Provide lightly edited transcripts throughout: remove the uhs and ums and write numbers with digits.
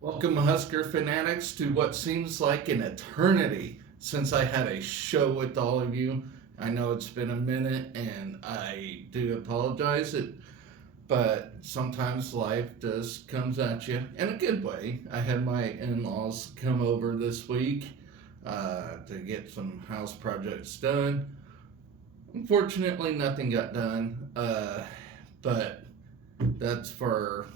Welcome, Husker fanatics, to what seems like an eternity since I had a show with all of you. I know it's been a minute, and I do apologize, but sometimes life just comes at you in a good way. I had my in laws come over this week to get some house projects done. Unfortunately, nothing got done, but that's for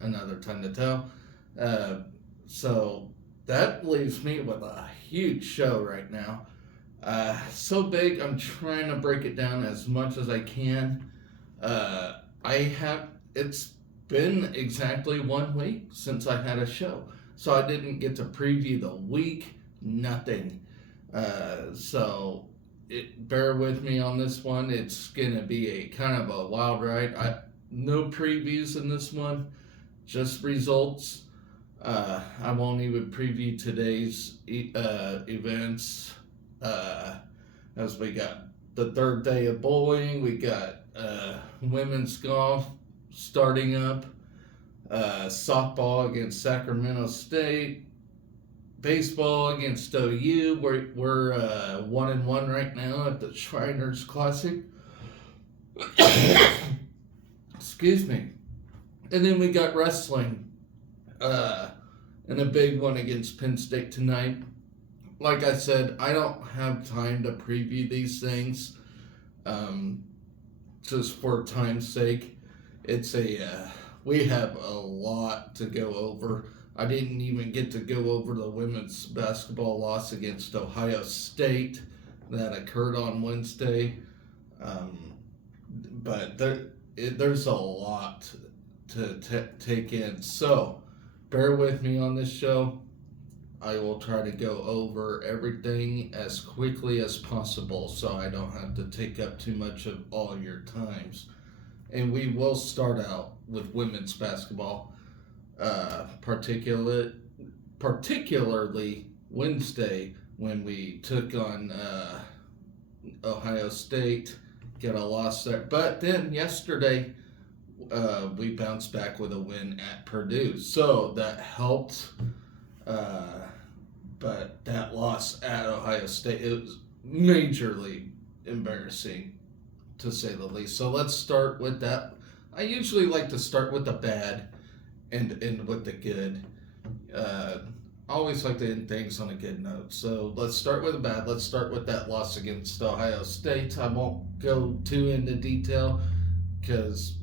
another time to tell. Uh, so that leaves me with a huge show right now. So big, I'm trying to break it down as much as I can. I have, it's been exactly 1 week since I had a show. So I didn't get to preview the week, nothing. Bear with me on this one. It's going to be a kind of a wild ride. No previews in this one, just results. I won't even preview today's events, as we got the third day of bowling. We got women's golf starting up, softball against Sacramento State, baseball against OU. We're 1-1 right now at the Shriners Classic. Excuse me. And then we got wrestling, and a big one against Penn State tonight. Like I said, I don't have time to preview these things, just for time's sake. We have a lot to go over. I didn't even get to go over the women's basketball loss against Ohio State that occurred on Wednesday. But there's a lot to take in. So, bear with me on this show. I will try to go over everything as quickly as possible so I don't have to take up too much of all your times. And we will start out with women's basketball, particularly Wednesday when we took on Ohio State, get a loss there. But then yesterday, we bounced back with a win at Purdue, so that helped. But that loss at Ohio State, it was majorly embarrassing, to say the least. So let's start with that. I usually like to start with the bad and end with the good. Always like to end things on a good note. So let's start with the bad. Let's start with that loss against Ohio State. I won't go too into detail because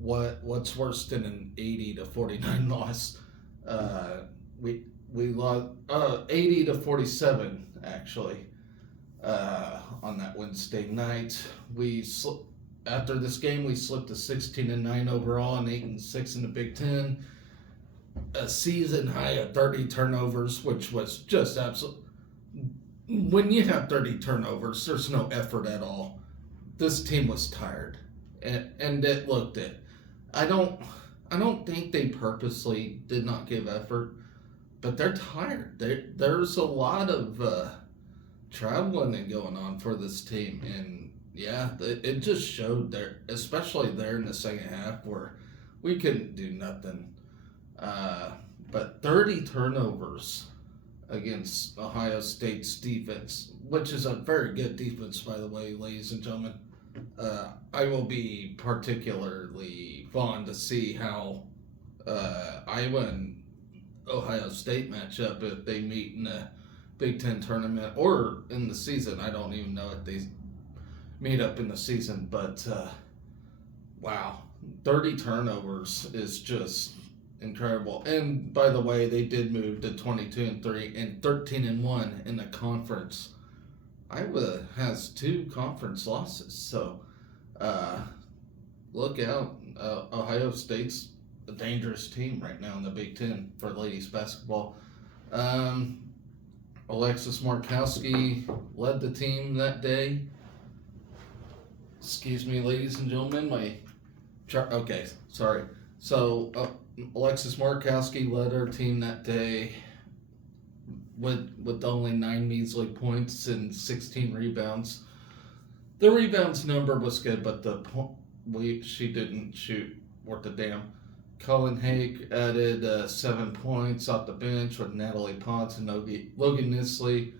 what's worse than an 80-49 loss? We lost 80-47 actually on that Wednesday night. After this game we slipped to 16-9 overall and 8-6 in the Big Ten. A season high of 30 turnovers, which was just absolute. When you have 30 turnovers, there's no effort at all. This team was tired, and it looked it. I don't think they purposely did not give effort, but they're tired. There's a lot of traveling and going on for this team, and yeah, it just showed there, especially there in the second half where we couldn't do nothing. But 30 turnovers against Ohio State's defense, which is a very good defense, by the way, ladies and gentlemen. I will be particularly fond to see how Iowa and Ohio State match up if they meet in the Big Ten tournament or in the season. I don't even know if they meet up in the season, but wow, 30 turnovers is just incredible. And by the way, they did move to 22-3 and 13-1 in the conference. Iowa has 2 conference losses, so look out. Ohio State's a dangerous team right now in the Big Ten for ladies basketball. Alexis Markowski led the team that day. Excuse me, ladies and gentlemen. Okay, sorry. So Alexis Markowski led our team that day with only 9 measly points and 16 rebounds. The rebounds number was good, but she didn't shoot worth a damn. Colin Hake added 7 points off the bench with Natalie Potts and Logan Nisley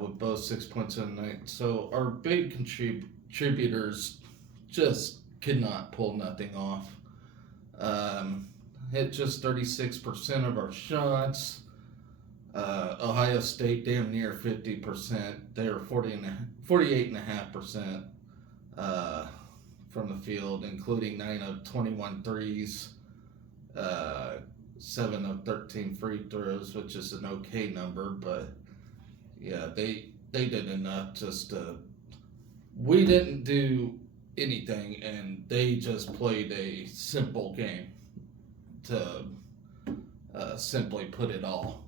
with both 6 points in the night. So our big contributors just could not pull nothing off. Hit just 36% of our shots. Ohio State damn near 50%. They were 48.5% from the field, including 9 of 21 threes, 7 of 13 free throws, which is an okay number, but yeah, they did enough just to. We didn't do anything, and they just played a simple game to simply put it all.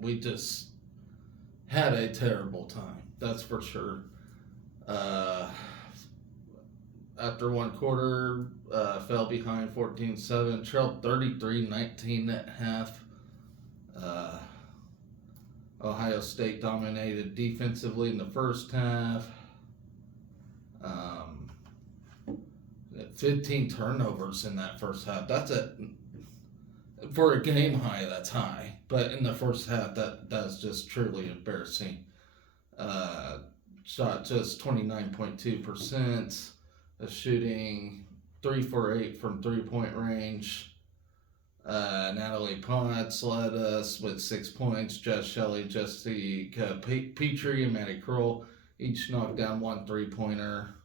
We just had a terrible time, that's for sure. After one quarter, fell behind 14-7, trailed 33-19 at half. Ohio State dominated defensively in the first half. 15 turnovers in that first half. That's for a game high, that's high. But in the first half, that's just truly embarrassing. Shot just 29.2%. Shooting 3 for 8 from 3-point range. Natalie Potts led us with 6 points. Jess Shelley, Jessica Petrie, and Maddie Kroll each knocked down 1 3-pointer.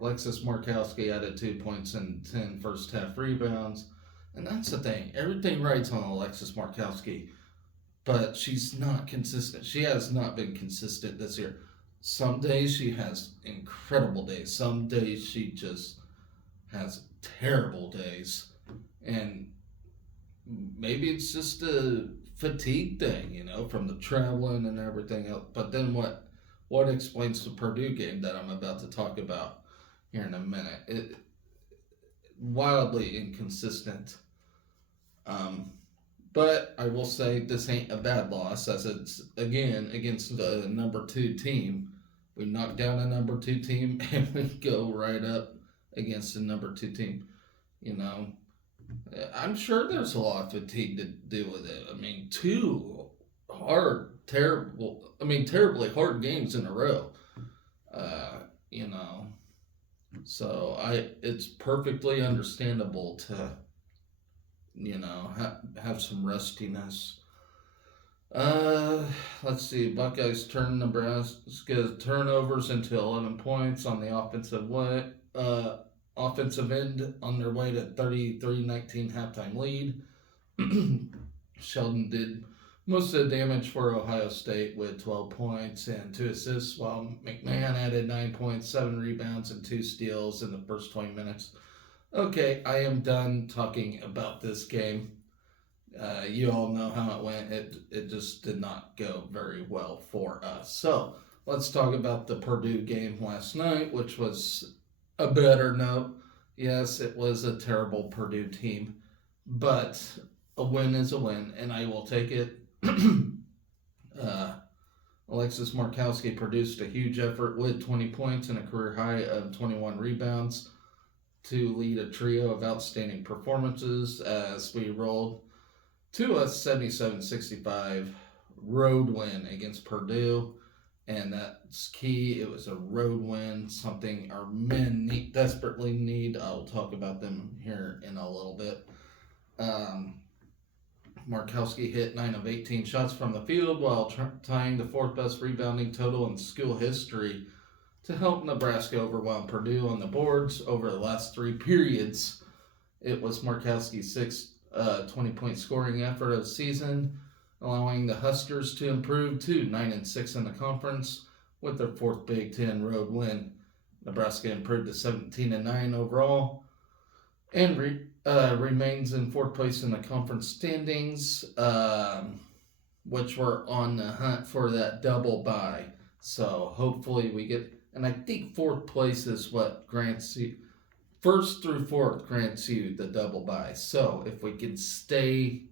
Alexis Markowski added 2 points and 10 first half rebounds. And that's the thing. Everything rides on Alexis Markowski, but she's not consistent. She has not been consistent this year. Some days she has incredible days. Some days she just has terrible days. And maybe it's just a fatigue thing, from the traveling and everything else. But then what explains the Purdue game that I'm about to talk about here in a minute? It wildly inconsistent. But I will say this ain't a bad loss, as it's, again, against the number 2 team. We knock down a number 2 team, and we go right up against the number 2 team. I'm sure there's a lot of fatigue to do with it. I mean, 2 terribly hard games in a row. So it's perfectly understandable to, have some rustiness. Let's see. Buckeyes turned Nebraska's turnovers into 11 points on the offensive end on their way to 33-19 halftime lead. Sheldon did most of the damage for Ohio State with 12 points and 2 assists, while McMahon added 9 points, 7 rebounds, and 2 steals in the first 20 minutes. Okay, I am done talking about this game. You all know how it went. It just did not go very well for us. So let's talk about the Purdue game last night, which was a better note. Yes, it was a terrible Purdue team, but a win is a win, and I will take it. Alexis Markowski produced a huge effort with 20 points and a career high of 21 rebounds to lead a trio of outstanding performances as we rolled to a 77-65 road win against Purdue. And that's key. It was a road win, something our men desperately need. I'll talk about them here in a little bit. Markowski hit 9 of 18 shots from the field while tying the 4th best rebounding total in school history to help Nebraska overwhelm Purdue on the boards over the last 3 periods. It was Markowski's 6th 20-point scoring effort of the season, allowing the Huskers to improve to 9-6 in the conference with their 4th Big Ten road win. Nebraska improved to 17-9 overall and remains in 4th place in the conference standings, which we're on the hunt for that double bye. So hopefully we get, and I think 4th place is what grants you, 1st through 4th grants you the double bye. So if we can stay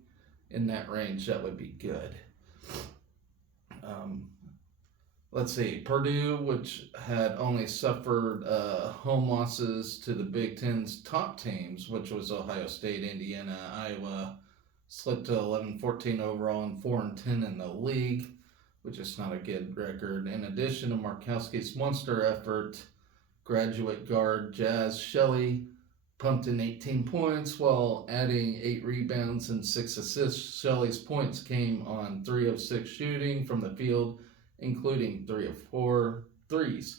in that range, that would be good. let's see, Purdue, which had only suffered home losses to the Big Ten's top teams, which was Ohio State, Indiana, Iowa, slipped to 11-14 overall and 4-10 in the league, which is not a good record. In addition to Markowski's monster effort, graduate guard Jazz Shelley pumped in 18 points while adding 8 rebounds and 6 assists. Shelley's points came on 3 of 6 shooting from the field, including 3 of 4 threes,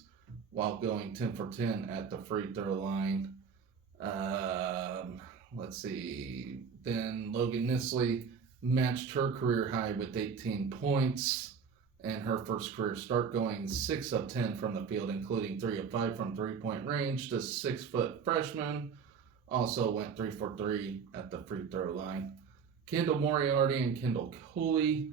while going 10 for 10 at the free throw line. Let's see. Then Logan Nisley matched her career high with 18 points and her first career start, going 6 of 10 from the field, including 3 of 5 from three-point range. The 6-foot freshman also went 3 for 3 at the free throw line. Kendall Moriarty and Kendall Cooley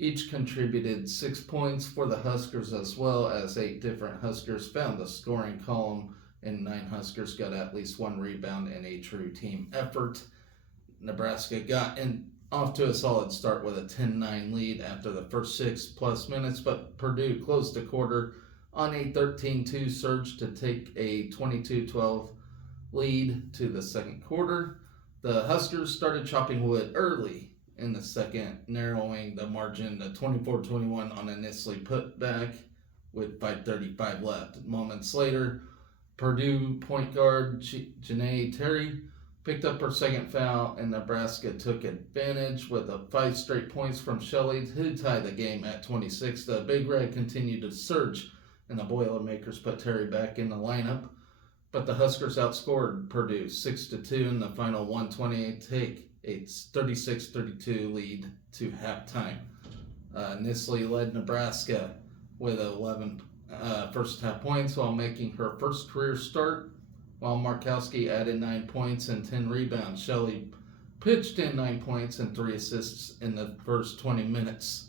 each contributed 6 points for the Huskers, as well as 8 different Huskers found the scoring column, and 9 Huskers got at least 1 rebound in a true team effort. Nebraska got off to a solid start with a 10-9 lead after the first 6+ minutes, but Purdue closed the quarter on a 13-2 surge to take a 22-12 lead to the second quarter. The Huskers started chopping wood early in the second, narrowing the margin to 24-21 on a Nisley putback with 5:35 left. Moments later, Purdue point guard Janae Terry picked up her second foul, and Nebraska took advantage with 5 straight points from Shelley to tie the game at 26. The Big Red continued to surge, and the Boilermakers put Terry back in the lineup, but the Huskers outscored Purdue 6-2 in the final 128 take a 36-32 lead to halftime. Nisley led Nebraska with 11 first half points while making her first career start, while Markowski added 9 points and 10 rebounds. Shelley pitched in 9 points and 3 assists in the first 20 minutes.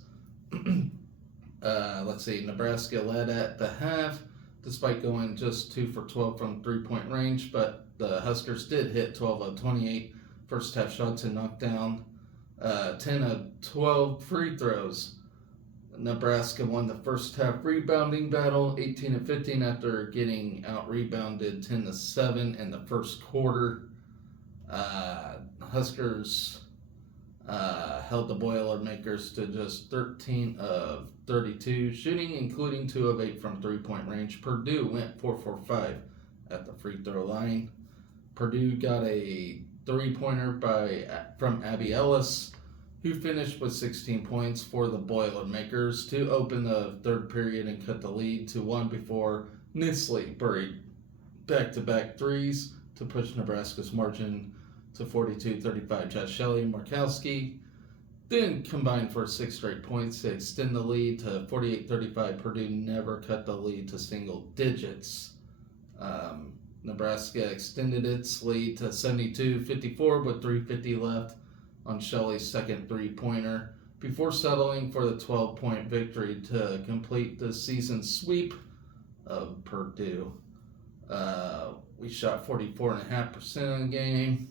Nebraska led at the half, despite going just 2 for 12 from three-point range, but the Huskers did hit 12 of 28 first half shots and knocked down 10 of 12 free throws. Nebraska won the first half rebounding battle 18 of 15 after getting out rebounded 10-7 in the first quarter. Huskers held the Boilermakers to just 13 of 32 shooting, including 2 of 8 from three-point range. Purdue went 4 for 5 at the free throw line. Purdue got a three-pointer from Abby Ellis, who finished with 16 points for the Boilermakers to open the third period and cut the lead to 1 before Nisley buried back-to-back threes to push Nebraska's margin to 42-35. Josh Shelley and Markowski then combined for 6 straight points to extend the lead to 48-35. Purdue never cut the lead to single digits. Nebraska extended its lead to 72-54 with 3:50 left on Shelley's second three-pointer before settling for the 12-point victory to complete the season sweep of Purdue. We shot 44.5% in the game,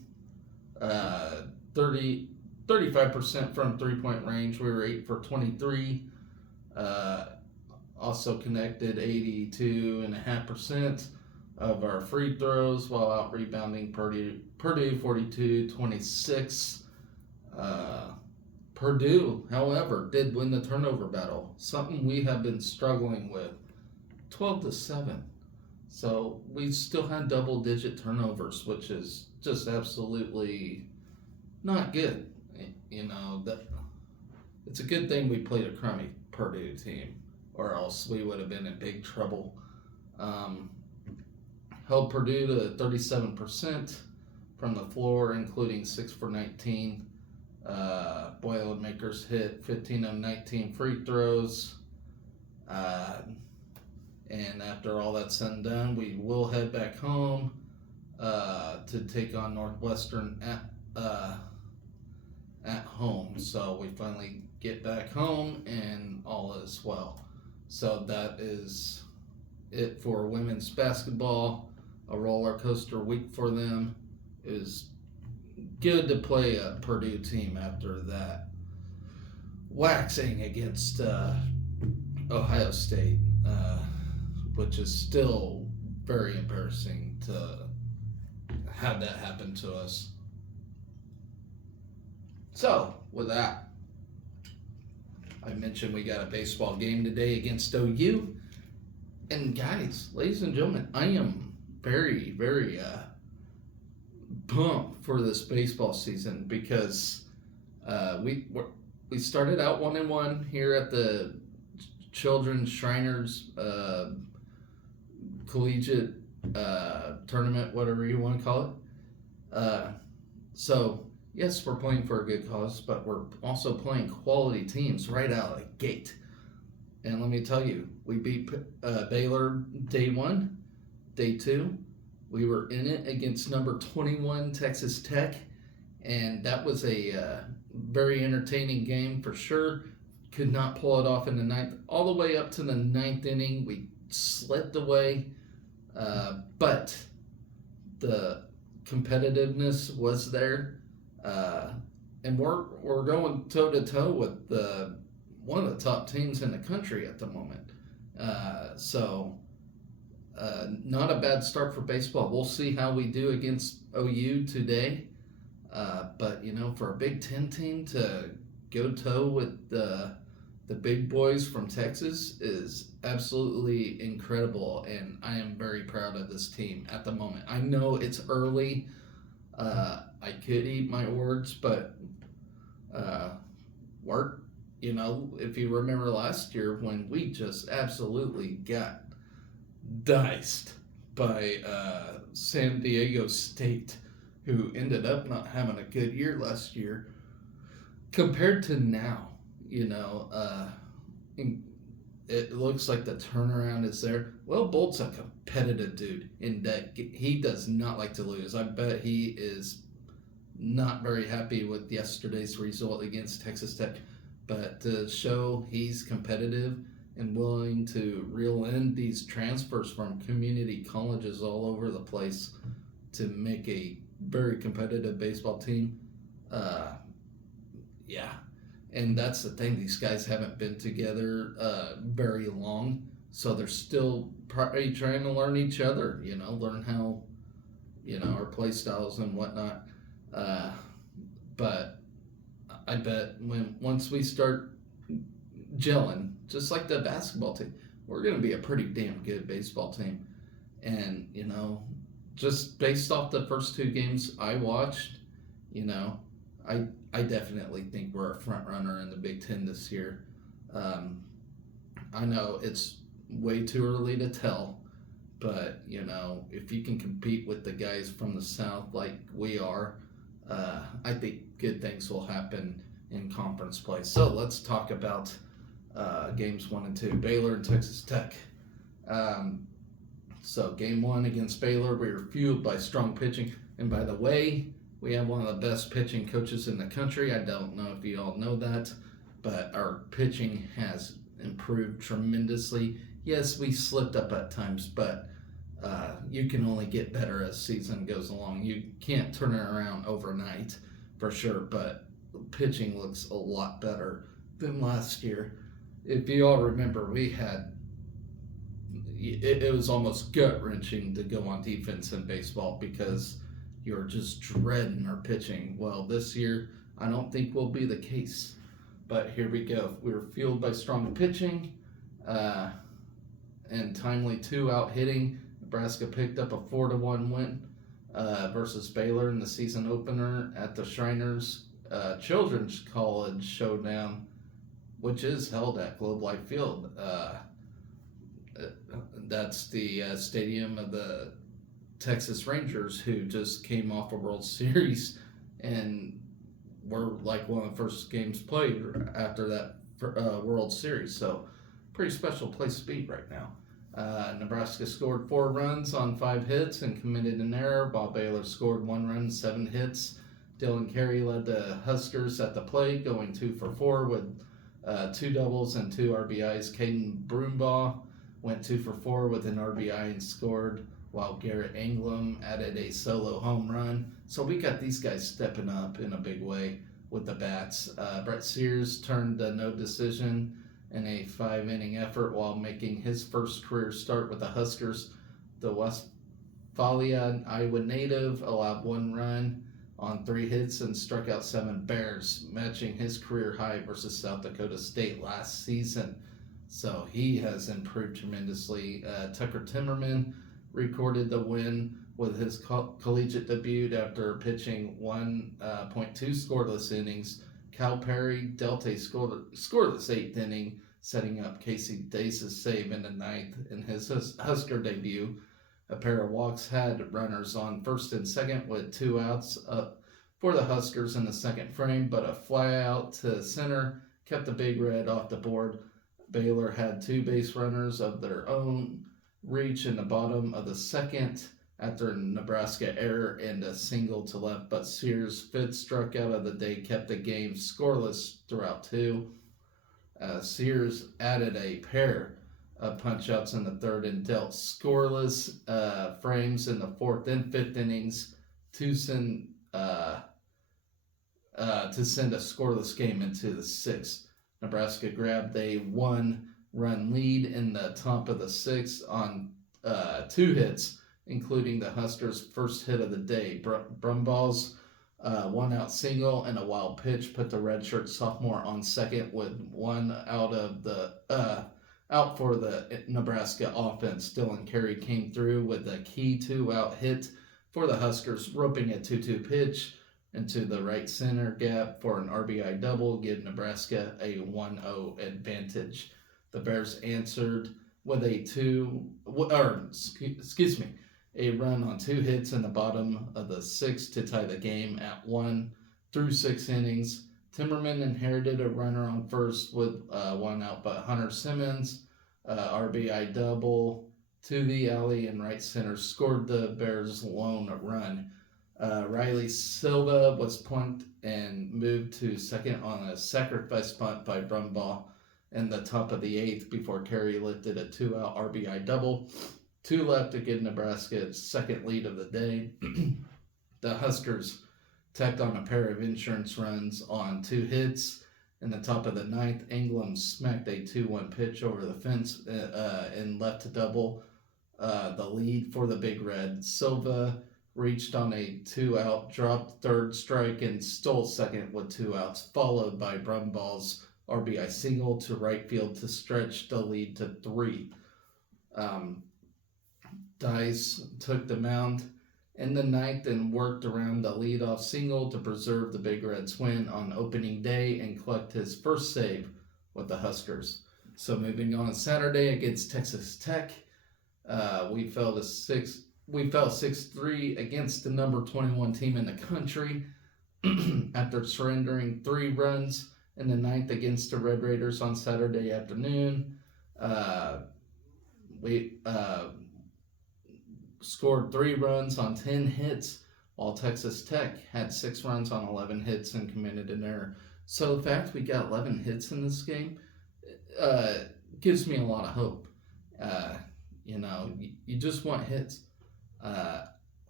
35% from three-point range. We were 8 for 23. Also connected 82.5% of our free throws while out rebounding Purdue 42-26. Purdue, however, did win the turnover battle, something we have been struggling with, 12-7. So we still had double-digit turnovers, which is just absolutely not good. You know, that it's a good thing we played a crummy Purdue team, or else we would have been in big trouble. Held Purdue to 37% from the floor, including 6 for 19. Boilermakers hit 15 of 19 free throws. And after all that's said and done, we will head back home to take on Northwestern at home. So we finally get back home and all is well. So that is it for women's basketball. A roller coaster week for them. It was good to play a Purdue team after that waxing against Ohio State, which is still very embarrassing to have that happen to us. So, with that, I mentioned we got a baseball game today against OU. And guys, ladies and gentlemen, I am very, very pumped for this baseball season because we started out 1-1 here at the Children's Shriners Collegiate Tournament, whatever you want to call it. So yes, we're playing for a good cause, but we're also playing quality teams right out of the gate. And let me tell you, we beat Baylor day 1, day 2. We were in it against number 21 Texas Tech, and that was a very entertaining game for sure. Could not pull it off in the ninth. All the way up to the ninth inning, we slipped away, but the competitiveness was there, and we're going toe to toe with one of the top teams in the country at the moment. Not a bad start for baseball. We'll see how we do against OU today. But for a Big Ten team to go toe with the big boys from Texas is absolutely incredible, and I am very proud of this team at the moment. I know it's early. I could eat my words, but work. If you remember last year when we just absolutely got diced by San Diego State, who ended up not having a good year last year, compared to now, it looks like the turnaround is there. Will Bolt's a competitive dude in that he does not like to lose. I bet he is not very happy with yesterday's result against Texas Tech. But to show he's competitive and willing to reel in these transfers from community colleges all over the place to make a very competitive baseball team, yeah. And that's the thing, these guys haven't been together very long, so they're still probably trying to learn each other, learn how, our play styles and whatnot. But I bet once we start gelling, just like the basketball team, we're going to be a pretty damn good baseball team. And, just based off the first 2 games I watched, I definitely think we're a front runner in the Big Ten this year. I know it's way too early to tell, but, if you can compete with the guys from the South like we are, I think good things will happen in conference play. So let's talk about games 1 and 2, Baylor and Texas Tech. So game 1 against Baylor, we were fueled by strong pitching. And by the way, we have one of the best pitching coaches in the country. I don't know if you all know that, but our pitching has improved tremendously. Yes, we slipped up at times, but you can only get better as season goes along. You can't turn it around overnight for sure, but pitching looks a lot better than last year. If you all remember, it was almost gut-wrenching to go on defense in baseball because you're just dreading our pitching. Well, this year, I don't think will be the case. But here we go. We were fueled by strong pitching and timely 2-out hitting. Nebraska picked up a 4-1 win versus Baylor in the season opener at the Shriners Children's College Showdown, which is held at Globe Life Field. That's the stadium of the Texas Rangers, who just came off a World Series and were like one of the first games played after that World Series. So pretty special place to be right now. Nebraska scored 4 runs on 5 hits and committed an error, while Baylor scored 1 run, 7 hits. Dylan Carey led the Huskers at the plate, going 2 for 4 with 2 doubles and 2 RBIs. Caden Broombaugh went 2 for 4 with an RBI and scored, while Garrett Anglam added a solo home run. So we got these guys stepping up in a big way with the bats. Brett Sears turned a no decision in a 5-inning effort while making his first career start with the Huskers. The Westphalia, Iowa native, allowed 1 run on 3 hits and struck out 7 Bears, matching his career high versus South Dakota State last season. So he has improved tremendously. Tucker Timmerman recorded the win with his collegiate debut after pitching 1.2 scoreless innings. Cal Perry dealt a scoreless 8th inning, setting up Casey Dace's save in the 9th in his Husker debut. A pair of walks had runners on first and second with 2 outs for the Huskers in the second frame, but a fly out to center kept the Big Red off the board. Baylor had 2 base runners of their own reach in the bottom of the second after a Nebraska error and a single to left, but Sears' 5th strikeout of the day kept the game scoreless throughout 2. Sears added a pair of punch-outs in the 3rd and dealt scoreless frames in the 4th and 5th innings to send a scoreless game into the 6th. Nebraska grabbed a 1-run lead in the top of the 6th on 2 hits, including the Huskers' first hit of the day. Brumball's 1-out single and a wild pitch put the redshirt sophomore on second with 1 out of the out for the Nebraska offense. Dylan Carey came through with a key 2-out hit for the Huskers, roping a 2-2 pitch into the right center gap for an RBI double, give Nebraska a 1-0 advantage. The Bears answered with a run on 2 hits in the bottom of the 6th to tie the game at 1 through 6 innings. Timmerman inherited a runner on first with 1 out, but Hunter Simmons, RBI double to the alley and right center, scored the Bears' lone run. Riley Silva was punked and moved to second on a sacrifice punt by Brumball in the top of the 8th before Carey lifted a 2-out RBI double. 2 left to give Nebraska its second lead of the day. The Huskers tacked on a pair of insurance runs on 2 hits. In the top of the 9th, England smacked a 2-1 pitch over the fence and left to double the lead for the Big Red. Silva reached on a 2-out, dropped 3rd strike, and stole second with 2 outs, followed by Brumball's RBI single to right field to stretch the lead to 3. Dice took the mound in the 9th and worked around the leadoff single to preserve the Big Red's win on opening day and collect his first save with the Huskers. So moving on Saturday against Texas Tech, we fell 6-3 against the number 21 team in the country after surrendering 3 runs in the 9th against the Red Raiders on Saturday afternoon. We scored 3 runs on 10 hits, while Texas Tech had 6 runs on 11 hits and committed an error. So the fact we got 11 hits in this game gives me a lot of hope. You just want hits.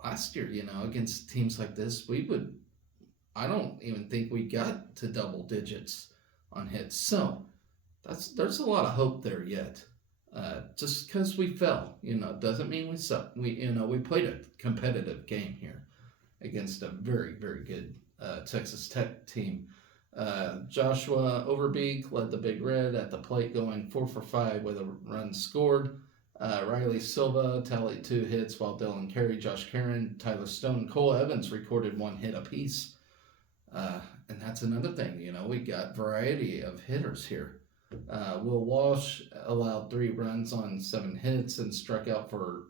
Last year, against teams like this, I don't even think we got to double digits on hits. So there's a lot of hope there yet. Just because we fell, doesn't mean we suck. We played a competitive game here against a very, very good Texas Tech team. Joshua Overbeek led the Big Red at the plate, going 4 for 5 with a run scored. Riley Silva tallied 2 hits, while Dylan Carey, Josh Caron, Tyler Stone, and Cole Evans recorded 1 hit apiece. And that's another thing, we got variety of hitters here. Will Walsh allowed 3 runs on 7 hits and struck out 4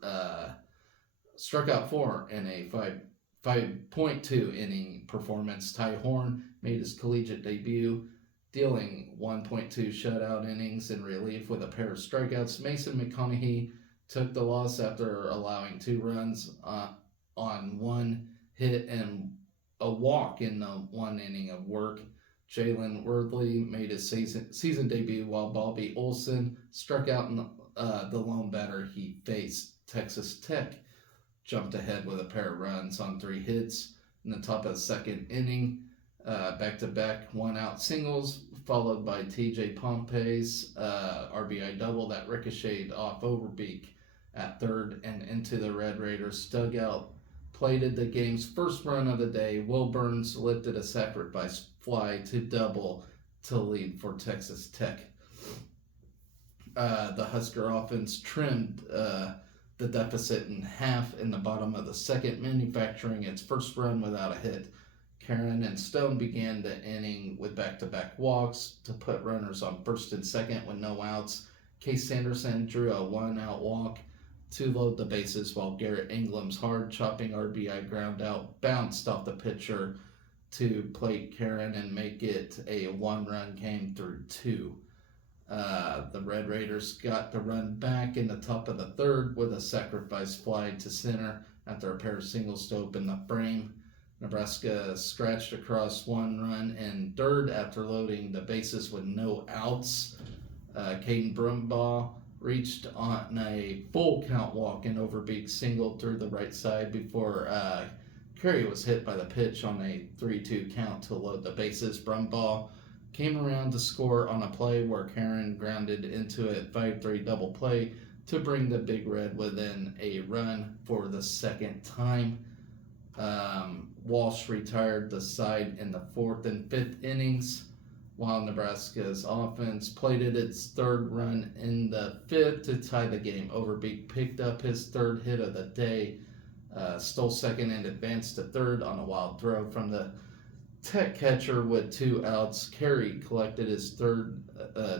in a 5.2 inning performance. Ty Horn made his collegiate debut, dealing 1.2 shutout innings in relief with a pair of strikeouts. Mason McConaughey took the loss after allowing 2 runs on 1 hit and a walk in the 1 inning of work. Jalen Worthley made his season debut, while Bobby Olson struck out in the lone batter he faced. Texas Tech jumped ahead with a pair of runs on 3 hits in the top of the 2nd inning. back-to-back one-out singles, followed by TJ Pompey's RBI double that ricocheted off Overbeek at third and into the Red Raiders dugout. Plated the game's first run of the day. Will Burns lifted a sacrifice fly to double to lead for Texas Tech. The Husker offense trimmed the deficit in half in the bottom of the second, manufacturing its first run without a hit. Karen and Stone began the inning with back-to-back walks to put runners on first and second with no outs. Case Sanderson drew a one-out walk to load the bases, while Garrett Ingram's hard-chopping RBI ground out bounced off the pitcher to plate Karen and make it a one-run game through two. The Red Raiders got the run back in the top of the third with a sacrifice fly to center after a pair of singles to open the frame. Nebraska scratched across one run in third after loading the bases with no outs. Caden Brumbaugh reached on a full count walk and Overbeek singled through the right side before Curry was hit by the pitch on a 3-2 count to load the bases. Brumbaugh came around to score on a play where Karen grounded into a 5-3 double play to bring the Big Red within a run for the second time. Walsh retired the side in the fourth and fifth innings, while Nebraska's offense plated its third run in the fifth to tie the game. Overbeek picked up his third hit of the day, stole second and advanced to third on a wild throw from the Tech catcher with two outs. Carey collected his third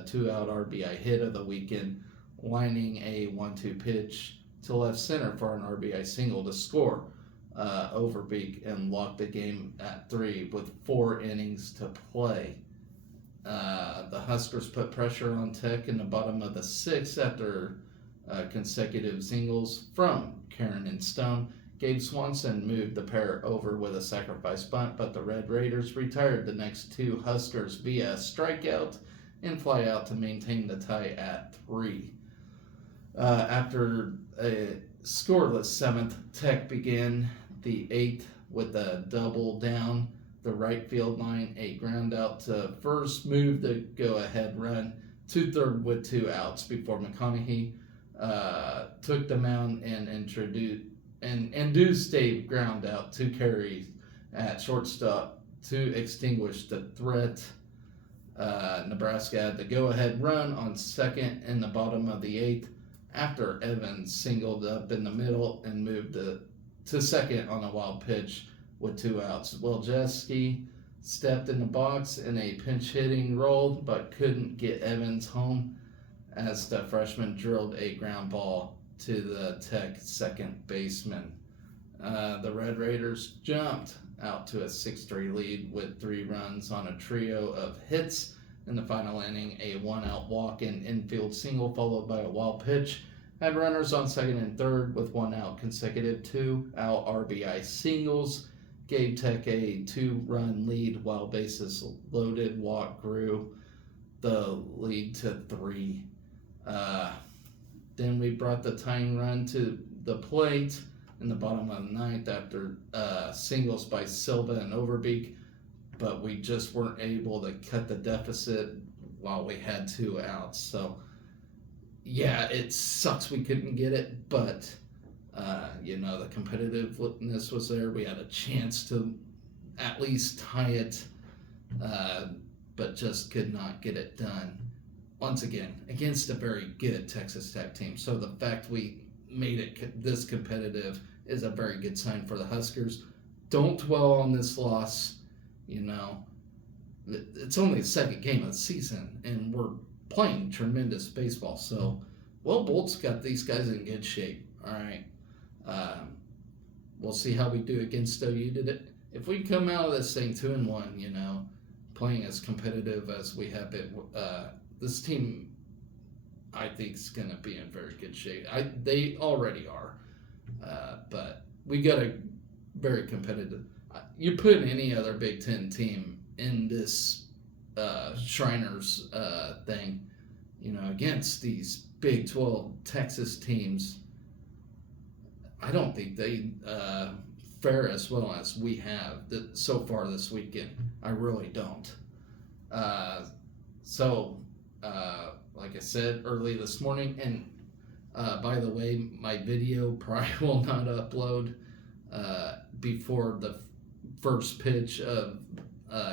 two-out RBI hit of the weekend, lining a 1-2 pitch to left center for an RBI single to score Overbeek and lock the game at 3 with 4 innings to play. The Huskers put pressure on Tech in the bottom of the sixth after consecutive singles from Karen and Stone. Gabe Swanson moved the pair over with a sacrifice bunt, but the Red Raiders retired the next two Huskers via strikeout and flyout to maintain the tie at 3. After a scoreless seventh, Tech began the eighth with a double down the right field line. A ground out to first moved the go-ahead run to third with 2 outs before McConaughey took the mound and induced a ground out to Carey at shortstop to extinguish the threat. Nebraska had the go-ahead run on second in the bottom of the eighth after Evans singled up in the middle and moved to second on a wild pitch with 2 outs. Wojcicki stepped in the box in a pinch-hitting roll but couldn't get Evans home as the freshman drilled a ground ball to the Tech second baseman. The Red Raiders jumped out to a 6-3 lead with 3 runs on a trio of hits in the final inning. A 1-out walk and infield single followed by a wild pitch had runners on second and third with 1 out. Consecutive 2-out RBI singles gave Tech a 2-run lead while bases loaded. Walk grew the lead to 3. Then we brought the tying run to the plate in the bottom of the ninth after singles by Silva and Overbeek, but we just weren't able to cut the deficit while we had 2 outs. So, yeah, it sucks we couldn't get it, but, the competitiveness was there. We had a chance to at least tie it, but just could not get it done. Once again, against a very good Texas Tech team. So the fact we made it this competitive is a very good sign for the Huskers. Don't dwell on this loss. It's only the second game of the season, and we're playing tremendous baseball. So, Will Bolt's got these guys in good shape. All right. We'll see how we do against OU. If we come out of this thing 2-1, playing as competitive as we have been, this team, I think, is going to be in very good shape. They already are, but we got a very competitive. You put any other Big Ten team in this Shriners thing, against these Big 12 Texas teams, I don't think they fare as well as we have so far this weekend. I really don't. So, like I said early this morning, and by the way, my video probably will not upload before the first pitch of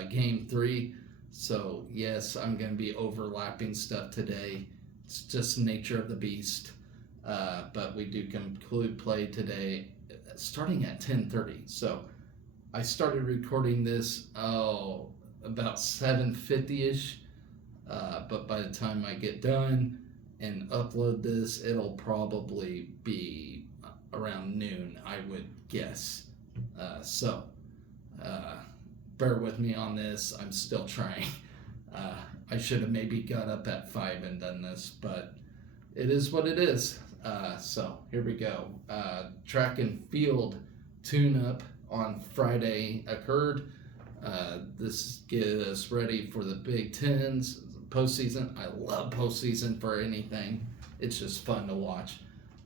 Game 3. So, yes, I'm going to be overlapping stuff today. It's just nature of the beast. But we do conclude play today starting at 10:30. So, I started recording this about 7:50ish. But by the time I get done and upload this, it'll probably be around noon, I would guess. So bear with me on this. I'm still trying. I should have maybe got up at 5 and done this, but it is what it is. So here we go. Track and field tune-up on Friday occurred. This gets us ready for the Big Tens postseason. I love postseason for anything. It's just fun to watch.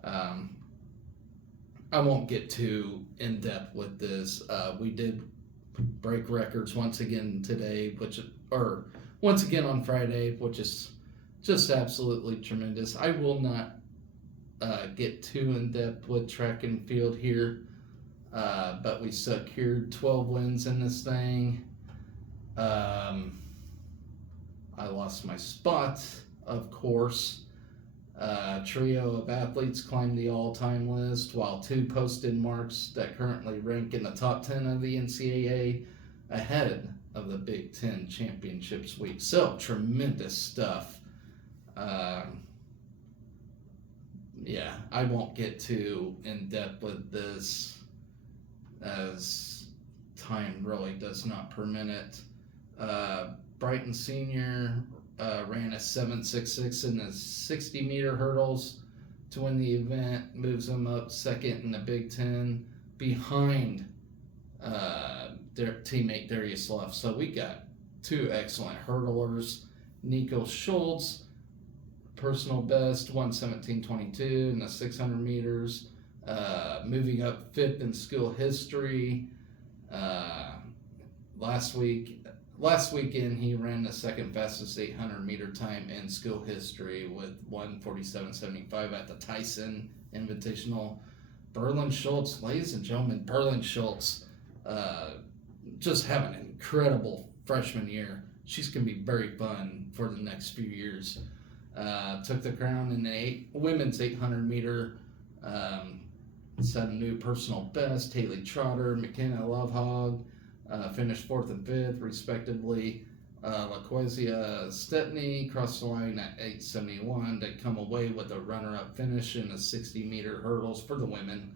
I won't get too in depth with this. We did break records once again today, once again on Friday, which is just absolutely tremendous. I will not get too in depth with track and field here, but we secured 12 wins in this thing. I lost my spot, of course. Trio of athletes climbed the all-time list, while 2 posted marks that currently rank in the top 10 of the NCAA ahead of the Big Ten Championships week. So, tremendous stuff. Yeah, I won't get too in-depth with this, as time really does not permit it. Brighton Senior ran a 7.66 in the 60-meter hurdles to win the event, moves them up second in the Big Ten behind their teammate Darius Luff. So we got 2 excellent hurdlers. Nico Schultz, personal best, 1:17.22 in the 600 meters, moving up 5th in school history. Last weekend, he ran the second fastest 800-meter time in school history with 1:47.75 at the Tyson Invitational. Berlin Schultz, ladies and gentlemen, Berlin Schultz, just having an incredible freshman year. She's going to be very fun for the next few years. Took the crown in the women's 800-meter, set a new personal best. Haley Trotter, McKenna Lovehog, finished 4th and 5th, respectively. LaQuasia Stepney crossed the line at 8:71 to come away with a runner-up finish in the 60-meter hurdles for the women.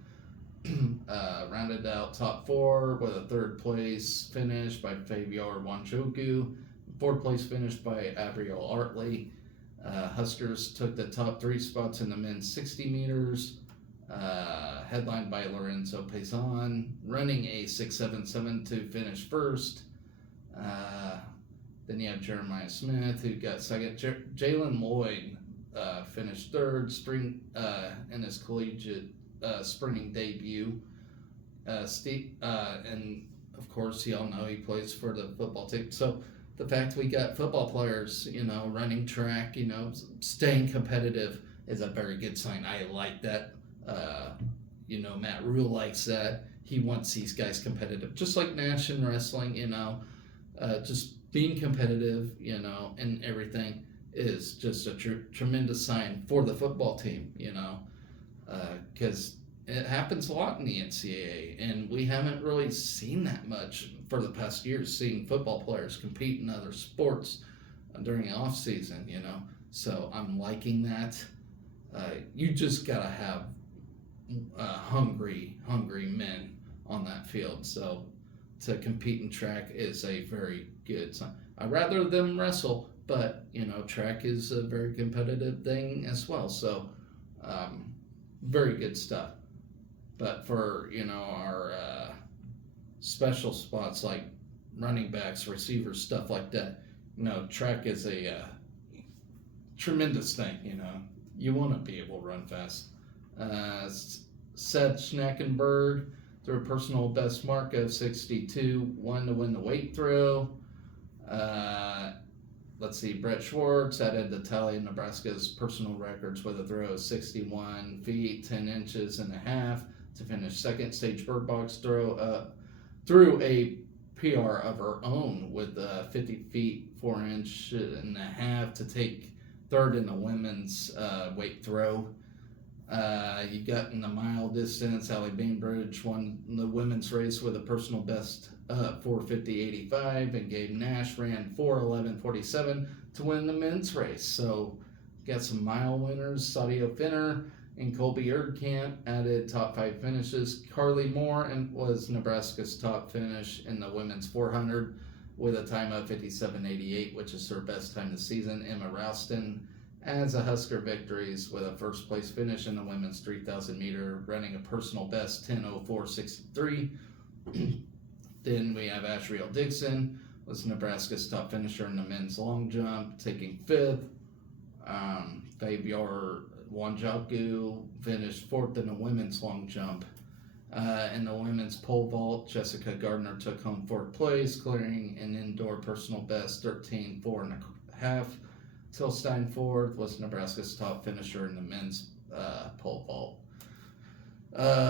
Rounded out top 4 with a 3rd place finish by Fabior Wanchoku, 4th place finish by Abriel Artley. Huskers took the top 3 spots in the men's 60 meters. Headlined by Lorenzo Pezon, running a 6.77 to finish first. Then you have Jeremiah Smith, who got second. Jalen Lloyd finished third in his collegiate sprinting debut. And of course, you all know he plays for the football team. So the fact we got football players, running track, staying competitive is a very good sign. I like that. Matt Rule likes that. He wants these guys competitive, just like Nash in wrestling. Just being competitive, and everything is just a tremendous sign for the football team. Because it happens a lot in the NCAA, and we haven't really seen that much for the past years. Seeing football players compete in other sports during the off season, So I'm liking that. You just gotta have hungry men on that field. So to compete in track is a very good sign. I'd rather them wrestle, but track is a very competitive thing as well. So very good stuff. But for our special spots like running backs, receivers, stuff like that, track is a tremendous thing. You want to be able to run fast. Seth Schnackenberg, threw a personal best mark of 62-1 to win the weight throw. Let's see, Brett Schwartz added the tally of Nebraska's personal records with a throw of 61 feet, 10 inches and a half to finish second. Sage Bird Box threw a PR of her own with 50 feet, 4 inches and a half to take third in the women's weight throw. You got in the mile distance, Allie Bainbridge won the women's race with a personal best 4:50.85, and Gabe Nash ran 4:11.47 to win the men's race. So, got some mile winners. Sadio Finner and Colby Erdkamp added top 5 finishes. Carly Moore was Nebraska's top finish in the women's 400 with a time of 57.88, which is her best time this season. Emma Rouston adds a Husker victories with a first place finish in the women's 3,000 meter, running a personal best 10:04.63. Then we have Ashriel Dixon was Nebraska's top finisher in the men's long jump, taking 5th. Fabior Wanjaku finished 4th in the women's long jump. In the women's pole vault, Jessica Gardner took home 4th place, clearing an indoor personal best 13:04.5. Tilstein Ford was Nebraska's top finisher in the men's pole vault.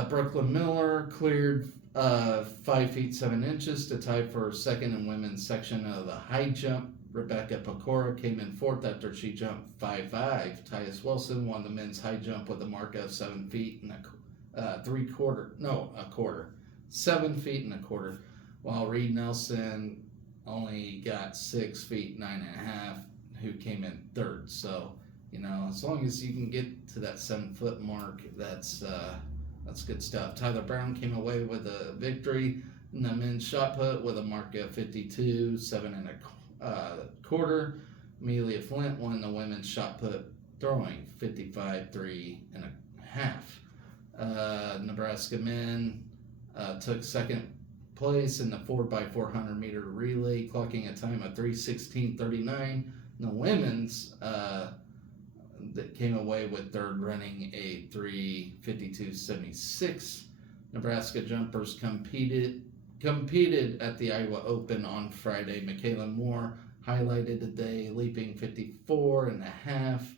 Brooklyn Miller cleared 5 feet 7 inches to tie for second in women's section of the high jump. Rebecca Pecora came in 4th after she jumped 5.5. Tyus Wilson won the men's high jump with a mark of 7 feet and a quarter. 7 feet and a quarter, while Reed Nelson only got 6 feet 9.5, who came in 3rd. So, as long as you can get to that 7-foot mark, that's good stuff. Tyler Brown came away with a victory in the men's shot put with a mark of 52.7 Amelia Flint won the women's shot put throwing 55.3.5. Nebraska men took second place in the 4x400 meter relay, clocking a time of 3:16.39. The women's that came away with 3rd, running a 3:52.76. Nebraska jumpers competed at the Iowa Open on Friday. Michaela Moore highlighted the day, leaping 54.5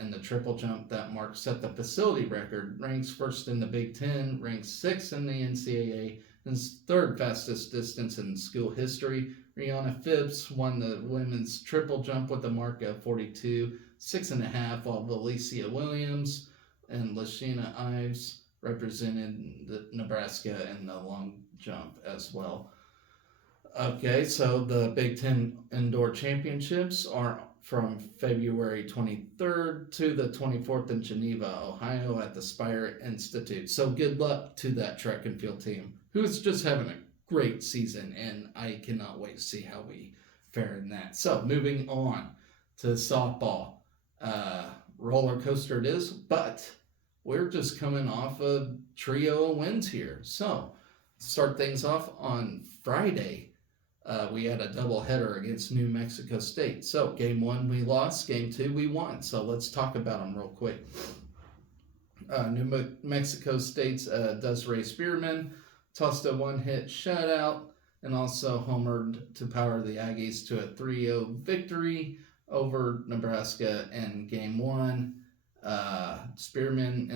in the triple jump. That mark set the facility record, ranks 1st in the Big Ten, ranks 6th in the NCAA, and 3rd fastest distance in school history. Rihanna Phipps won the women's triple jump with a mark of 42.6.5, while Valencia Williams and Lashina Ives represented Nebraska in the long jump as well. Okay, so the Big Ten Indoor Championships are from February 23rd to the 24th in Geneva, Ohio at the Spire Institute. So good luck to that track and field team, who's just having a great season, and I cannot wait to see how we fare in that. So moving on to softball. Roller coaster it is, but we're just coming off a trio of wins here. So start things off on Friday. We had a doubleheader against New Mexico State. So game 1 we lost, game 2 we won. So let's talk about them real quick. New Mexico State's Desiree Spearman tossed a 1-hit shutout and also homered to power the Aggies to a 3-0 victory over Nebraska in game 1. Spearman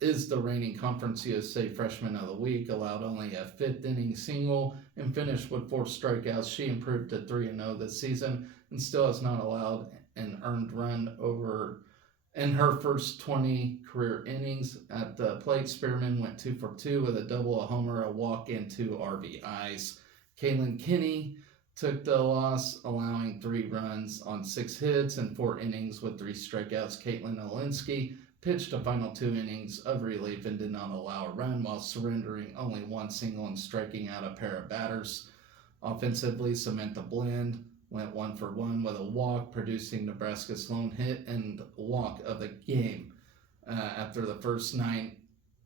is the reigning Conference USA Freshman of the Week, allowed only a 5th inning single and finished with 4 strikeouts. She improved to 3-0 this season and still has not allowed an earned run over in her first 20 career innings at the plate. Spearman went 2 for 2 with a double, a homer, a walk, and 2 RBIs. Kaylin Kinney took the loss, allowing 3 runs on 6 hits and 4 innings with 3 strikeouts. Caitlin Olinsky pitched the final 2 innings of relief and did not allow a run while surrendering only 1 single and striking out a pair of batters. Offensively, Samantha Bland went 1 for 1 with a walk, producing Nebraska's lone hit and walk of the game. After the first 9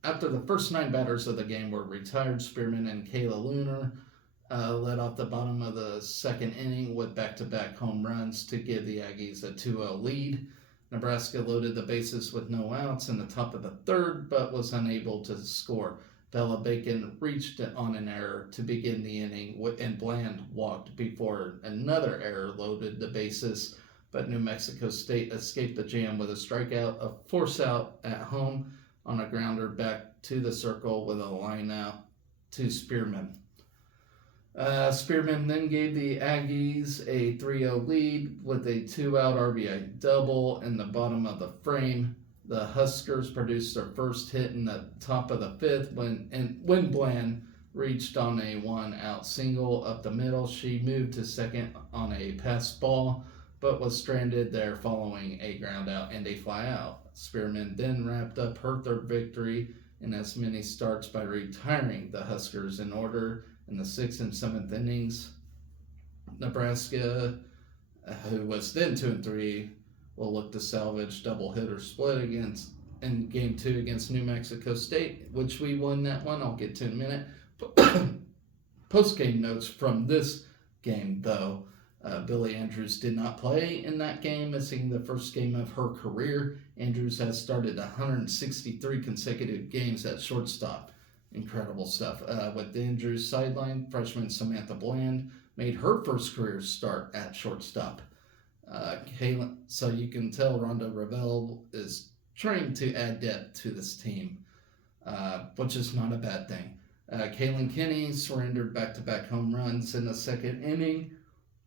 batters of the game were retired, Spearman and Kayla Lunar led off the bottom of the 2nd inning with back-to-back home runs to give the Aggies a 2-0 lead. Nebraska loaded the bases with no outs in the top of the third, but was unable to score. Bella Bacon reached on an error to begin the inning, and Bland walked before another error loaded the bases, but New Mexico State escaped the jam with a strikeout, a force out at home on a grounder back to the circle with a line out to Spearman. Spearman then gave the Aggies a 3-0 lead with a 2-out RBI double in the bottom of the frame. The Huskers produced their first hit in the top of the fifth when Bland reached on a 1-out single up the middle. She moved to second on a pass ball, but was stranded there following a ground out and a fly out. Spearman then wrapped up her third victory in as many starts by retiring the Huskers in order in the 6th and 7th innings. Nebraska, who was then 2-3, will look to salvage doubleheader split in Game 2 against New Mexico State, which we won that one. I'll get to in a minute. Post-game notes from this game, though. Billy Andrews did not play in that game, missing the first game of her career. Andrews has started 163 consecutive games at shortstop. Incredible stuff. With Andrews sideline, freshman Samantha Bland made her first career start at shortstop. So you can tell Rhonda Revelle is trying to add depth to this team, which is not a bad thing. Kaylin Kinney surrendered back-to-back home runs in the second inning.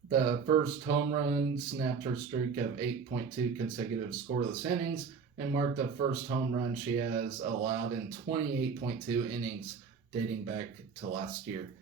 The first home run snapped her streak of 8.2 consecutive scoreless innings and marked the first home run she has allowed in 28.2 innings dating back to last year.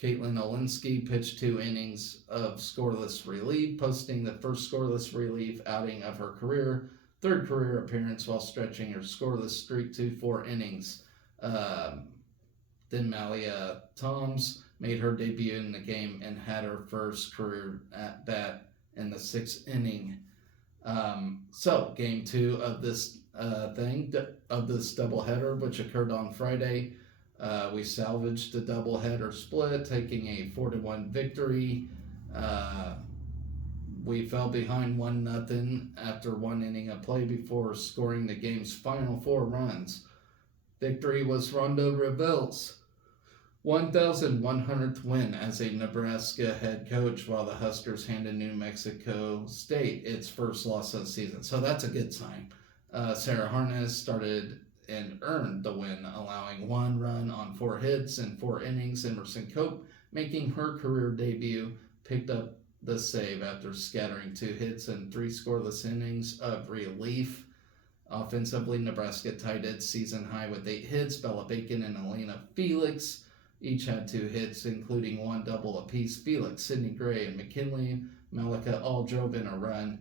Caitlin Olinsky pitched 2 innings of scoreless relief, posting the first scoreless relief outing of her career, third career appearance while stretching her scoreless streak to 4 innings. Then Malia Toms made her debut in the game and had her first career at bat in the 6th inning. So Game 2 of this doubleheader, which occurred on Friday, we salvaged the doubleheader split, taking a 4-1 victory. We fell behind 1-0 after 1 inning of play before scoring the game's final 4 runs. Victory was Rhonda Revelle's 1,100th win as a Nebraska head coach, while the Huskers handed New Mexico State its first loss of the season. So that's a good sign. Sarah Harness started and earned the win, allowing 1 run on 4 hits in 4 innings. Emerson Cope, making her career debut, picked up the save after scattering 2 hits and 3 scoreless innings of relief. Offensively, Nebraska tied its season high with 8 hits. Bella Bacon and Elena Felix each had 2 hits, including 1 double apiece. Felix, Sydney Gray, and McKinley Malika all drove in a run,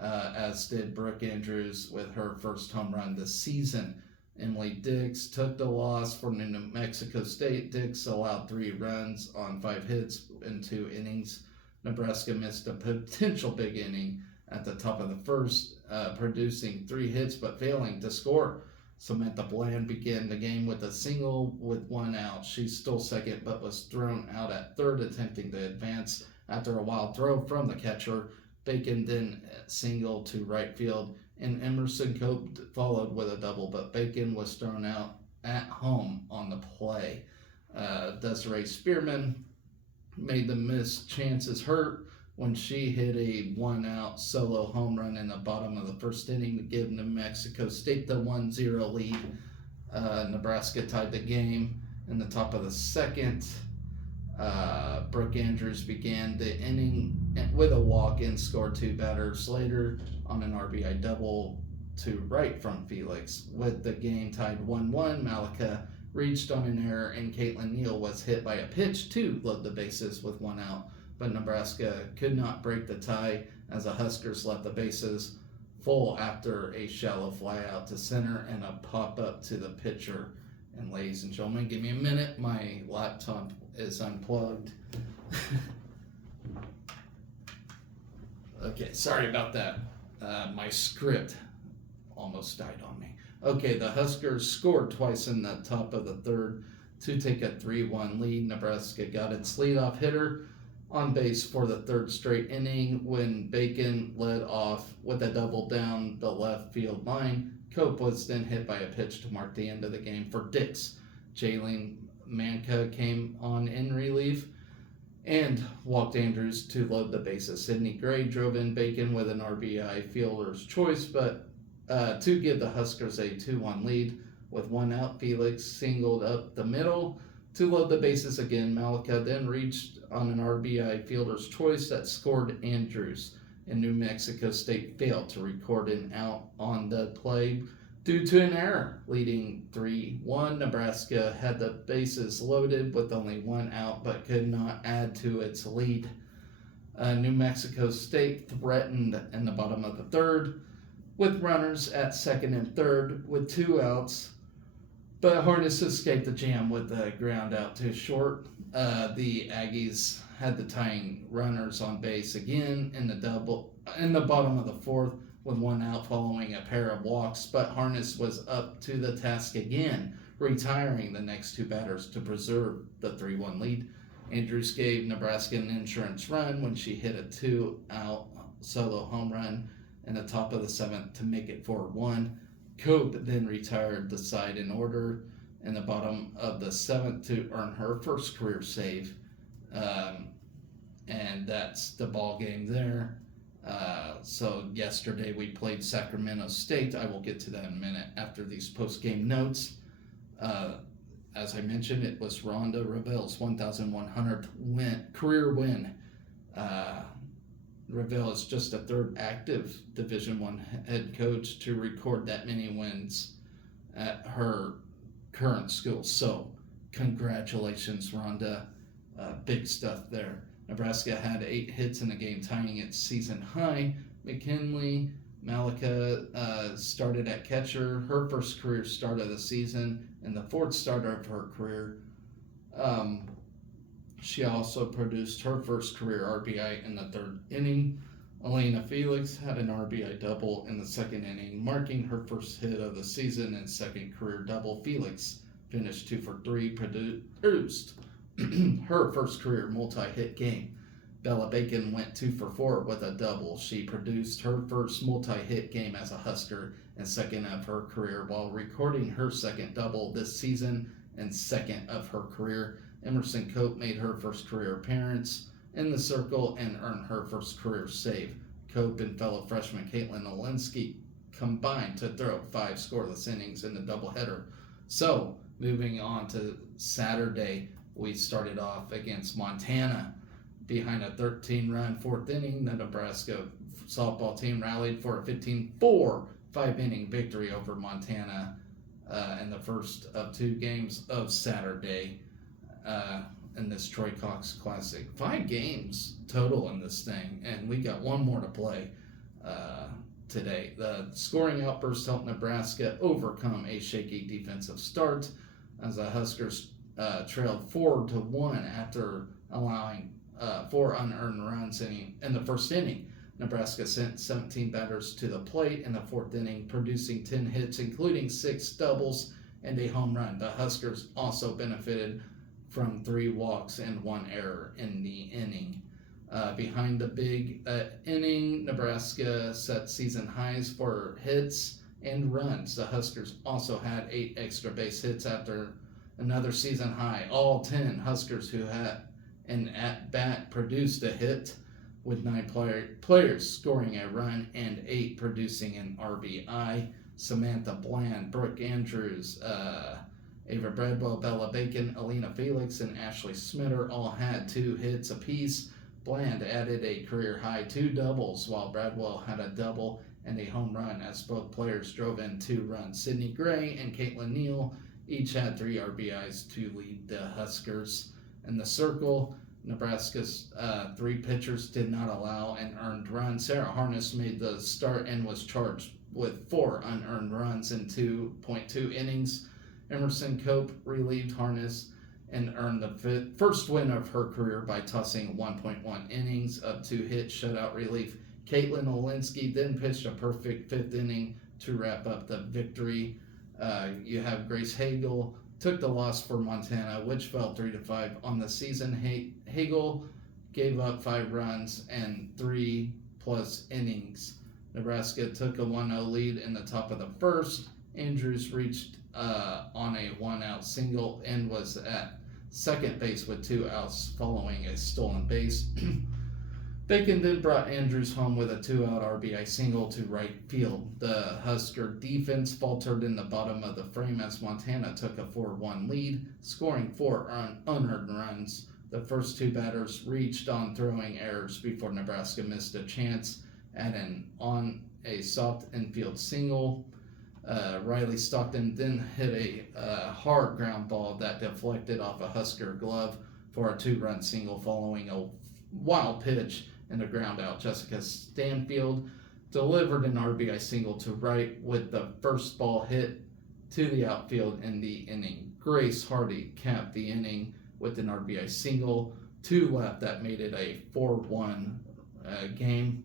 as did Brooke Andrews with her first home run this season. Emily Dix took the loss for New Mexico State. Dix allowed 3 runs on 5 hits in 2 innings. Nebraska missed a potential big inning at the top of the first, producing 3 hits but failing to score. Samantha Bland began the game with a single with 1 out. She stole second but was thrown out at third, attempting to advance after a wild throw from the catcher. Bacon then singled to right field, and Emerson Cope followed with a double, but Bacon was thrown out at home on the play. Desiree Spearman made the missed chances hurt when she hit a 1-out solo home run in the bottom of the first inning to give New Mexico State the 1-0 lead. Nebraska tied the game in the top of the second. Brooke Andrews began the inning with a walk and scored 2 batters later on an RBI double to right from Felix. With the game tied 1-1, Malika reached on an error and Caitlin Neal was hit by a pitch to load the bases with 1 out. But Nebraska could not break the tie as the Huskers left the bases full after a shallow fly out to center and a pop up to the pitcher. And ladies and gentlemen, give me a minute. My laptop is unplugged. Okay, sorry about that. My script almost died on me. Okay, the Huskers scored twice in the top of the third to take a 3-1 lead. Nebraska got its leadoff hitter, on base for the third straight inning when Bacon led off with a double down the left field line. Cope was then hit by a pitch to mark the end of the game for Dix. Jalen Manka came on in relief and walked Andrews to load the bases. Sidney Gray drove in Bacon with an RBI fielder's choice, but to give the Huskers a 2-1 lead. With one out, Felix singled up the middle to load the bases again. Malika then reached on an RBI fielder's choice that scored Andrews, and New Mexico State failed to record an out on the play due to an error, leading 3-1. Nebraska had the bases loaded with only one out but could not add to its lead. New Mexico State threatened in the bottom of the third with runners at second and third with 2 outs, but Harness escaped the jam with the ground out too short. The Aggies had the tying runners on base again in the bottom of the fourth with 1 out following a pair of walks, but Harness was up to the task again, retiring the next 2 batters to preserve the 3-1 lead. Andrews gave Nebraska an insurance run when she hit a 2-out solo home run in the top of the 7th to make it 4-1. Cope then retired the side in order in the bottom of the 7th to earn her first career save. And that's the ball game there. So yesterday we played Sacramento State. I will get to that in a minute after these post-game notes. As I mentioned, it was Rhonda Ravel's 1,100th career win. Ravel is just a third active Division I head coach to record that many wins at her current school. So, congratulations, Rhonda. Big stuff there. Nebraska had 8 hits in the game, tying its season high. McKinley Malika started at catcher, her first career start of the season, and the 4th starter of her career. She also produced her first career RBI in the 3rd inning. Elena Felix had an RBI double in the 2nd inning, marking her first hit of the season and 2nd career double. Felix finished 2 for 3, produced her first career multi-hit game. Bella Bacon went 2 for 4 with a double. She produced her first multi-hit game as a Husker and 2nd of her career, while recording her 2nd double this season and 2nd of her career. Emerson Cope made her first career appearance in the circle and earned her first career save. Cope and fellow freshman Caitlin Olinsky combined to throw 5 scoreless innings in the doubleheader. So, moving on to Saturday, we started off against Montana. Behind a 13-run 4th inning, the Nebraska softball team rallied for a 15-4 5-inning victory over Montana in the first of 2 games of Saturday. In this Troy Cox Classic. 5 games total in this thing, and we got 1 more to play today. The scoring outburst helped Nebraska overcome a shaky defensive start as the Huskers trailed 4-1 after allowing 4 unearned runs in the first inning. Nebraska sent 17 batters to the plate in the 4th inning, producing 10 hits, including 6 doubles and a home run. The Huskers also benefited from 3 walks and 1 error in the inning. Behind the big inning, Nebraska set season highs for hits and runs. The Huskers also had 8 extra base hits after another season high. All 10 Huskers who had an at-bat produced a hit, with 9 players scoring a run and 8 producing an RBI. Samantha Bland, Brooke Andrews, Ava Bradwell, Bella Bacon, Alina Felix, and Ashley Smitter all had 2 hits apiece. Bland added a career-high 2 doubles, while Bradwell had a double and a home run as both players drove in 2 runs. Sydney Gray and Caitlin Neal each had 3 RBIs to lead the Huskers. In the circle, Nebraska's 3 pitchers did not allow an earned run. Sarah Harness made the start and was charged with 4 unearned runs in 2.2 innings. Emerson Cope relieved Harness and earned the first win of her career by tossing 1.1 innings of 2-hit shutout relief. Caitlin Olinsky then pitched a perfect 5th inning to wrap up the victory. You have Grace Hagel took the loss for Montana, which fell 3-5 on the season. Hagel gave up 5 runs and 3+ innings. Nebraska took a 1-0 lead in the top of the first. Andrews reached on a 1-out single and was at second base with 2 outs following a stolen base. Bacon then brought Andrews home with a 2-out RBI single to right field. The Husker defense faltered in the bottom of the frame as Montana took a 4-1 lead, scoring 4 unearned runs. The first 2 batters reached on throwing errors before Nebraska missed a chance on a soft infield single. Riley Stockton then hit a hard ground ball that deflected off a Husker glove for a 2-run single following a wild pitch and a ground out. Jessica Stanfield delivered an RBI single to right with the first ball hit to the outfield in the inning. Grace Hardy capped the inning with an RBI single. 2 left that made it a 4-1 game.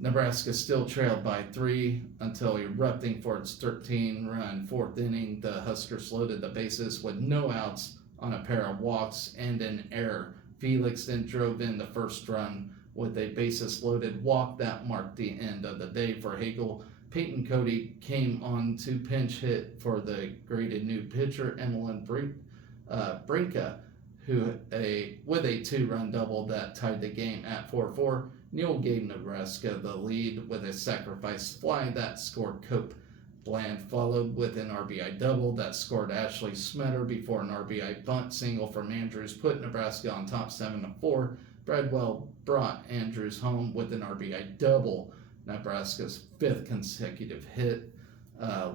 Nebraska still trailed by 3 until erupting for its 13-run 4th inning. The Huskers loaded the bases with no outs on a pair of walks and an error. Felix then drove in the first run with a bases-loaded walk that marked the end of the day for Hagel. Peyton Cody came on to pinch hit for the graded new pitcher, Emmeline Brinka, with a 2-run double that tied the game at 4-4. Neal gave Nebraska the lead with a sacrifice fly that scored Cope. Bland followed with an RBI double that scored Ashley Smetter before an RBI bunt single from Andrews put Nebraska on top 7-4. Bradwell brought Andrews home with an RBI double, Nebraska's 5th consecutive hit.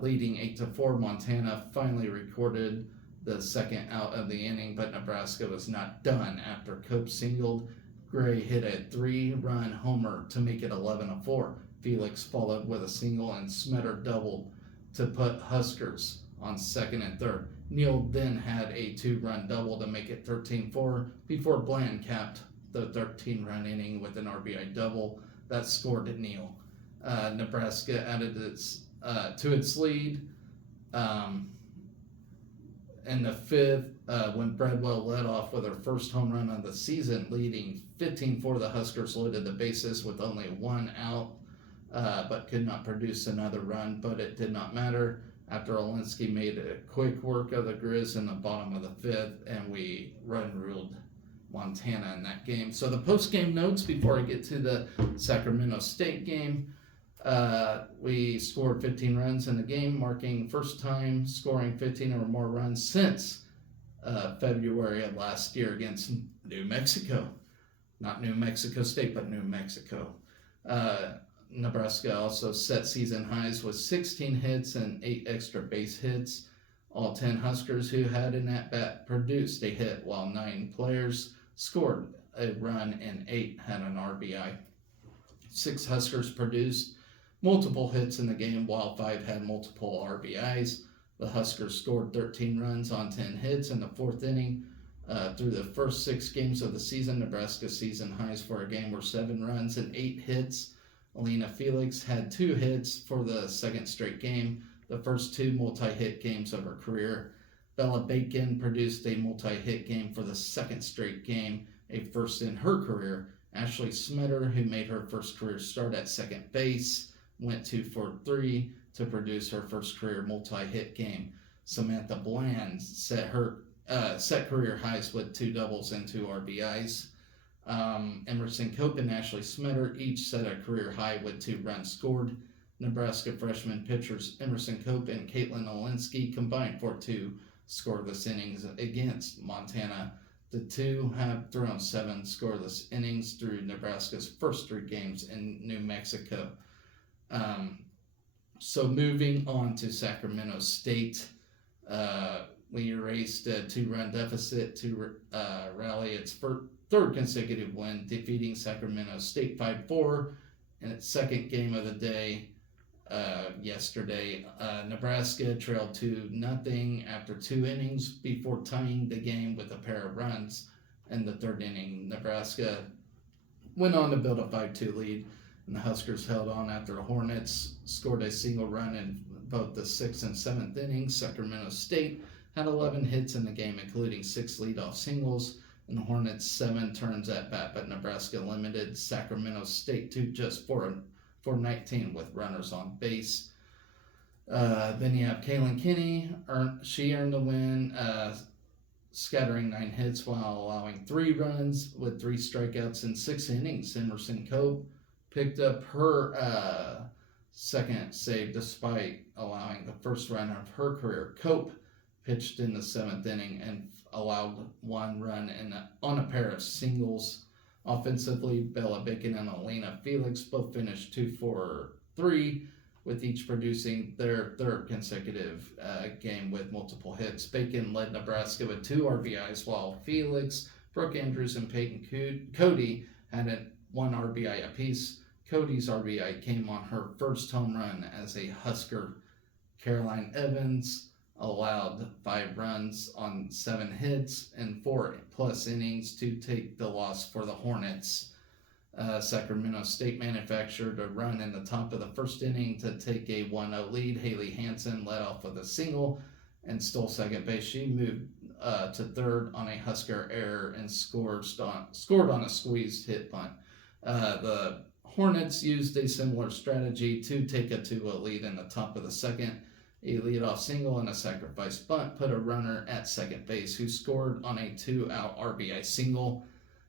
Leading 8-4, Montana finally recorded the second out of the inning, but Nebraska was not done after Cope singled. Gray hit a 3-run homer to make it 11-4. Felix followed with a single and Smetter doubled to put Huskers on 2nd and 3rd. Neal then had a 2-run double to make it 13-4 before Bland capped the 13-run inning with an RBI double that scored Neal. Nebraska added to its lead in the 5th when Bradwell led off with her first home run of the season, leading 15-4. The Huskers loaded the bases with only 1 out, but could not produce another run, but it did not matter after Olinsky made a quick work of the Grizz in the bottom of the 5th, and we ruled Montana in that game. So the post-game notes before I get to the Sacramento State game. We scored 15 runs in the game, marking first time scoring 15 or more runs since February of last year against New Mexico. Not New Mexico State, but New Mexico. Nebraska also set season highs with 16 hits and 8 extra base hits. All 10 Huskers who had an at-bat produced a hit, while 9 players scored a run and 8 had an RBI. 6 Huskers produced multiple hits in the game, while 5 had multiple RBIs. The Huskers scored 13 runs on 10 hits in the 4th inning. Through the first 6 games of the season, Nebraska's season highs for a game were 7 runs and 8 hits. Alina Felix had 2 hits for the 2nd straight game, the first 2 multi-hit games of her career. Bella Bacon produced a multi-hit game for the 2nd straight game, a first in her career. Ashley Smetter, who made her first career start at second base, went 2 for 3 to produce her first career multi-hit game. Samantha Bland set career highs with 2 doubles and 2 RBIs. Emerson Cope and Ashley Smetter each set a career high with 2 runs scored. Nebraska freshman pitchers Emerson Cope and Caitlin Olinsky combined for 2 scoreless innings against Montana. The 2 have thrown 7 scoreless innings through Nebraska's first 3 games in New Mexico. So moving on to Sacramento State, we erased a 2-run deficit to rally its 3rd consecutive win, defeating Sacramento State 5-4 in its 2nd game of the day yesterday. Nebraska trailed 2-0 after 2 innings before tying the game with a pair of runs in the 3rd inning. Nebraska went on to build a 5-2 lead, and the Huskers held on after the Hornets scored a single run in both the 6th and 7th innings. Sacramento State had 11 hits in the game, including 6 leadoff singles. and the Hornets 7 turns at bat, but Nebraska limited Sacramento State to just 419 with runners on base. Then you have Kaylin Kinney. She earned the win, scattering 9 hits while allowing 3 runs with 3 strikeouts in 6 innings. Emerson Cope picked up her second save despite allowing the first run of her career. Cope pitched in the 7th inning and allowed 1 run on a pair of singles. Offensively, Bella Bacon and Alina Felix both finished 2 for 3, with each producing their 3rd consecutive game with multiple hits. Bacon led Nebraska with 2 RBIs, while Felix, Brooke Andrews, and Peyton Cody had 1 RBI apiece. Cody's RBI came on her first home run as a Husker. Caroline Evans allowed 5 runs on 7 hits and 4+ innings to take the loss for the Hornets. Sacramento State manufactured a run in the top of the 1st inning to take a 1-0 lead. Haley Hansen led off with a single and stole second base. She moved to 3rd on a Husker error and scored on a squeezed hit bunt. The Hornets used a similar strategy to take a 2-0 lead in the top of the 2nd. A leadoff single and a sacrifice bunt put a runner at second base, who scored on a 2-out RBI single.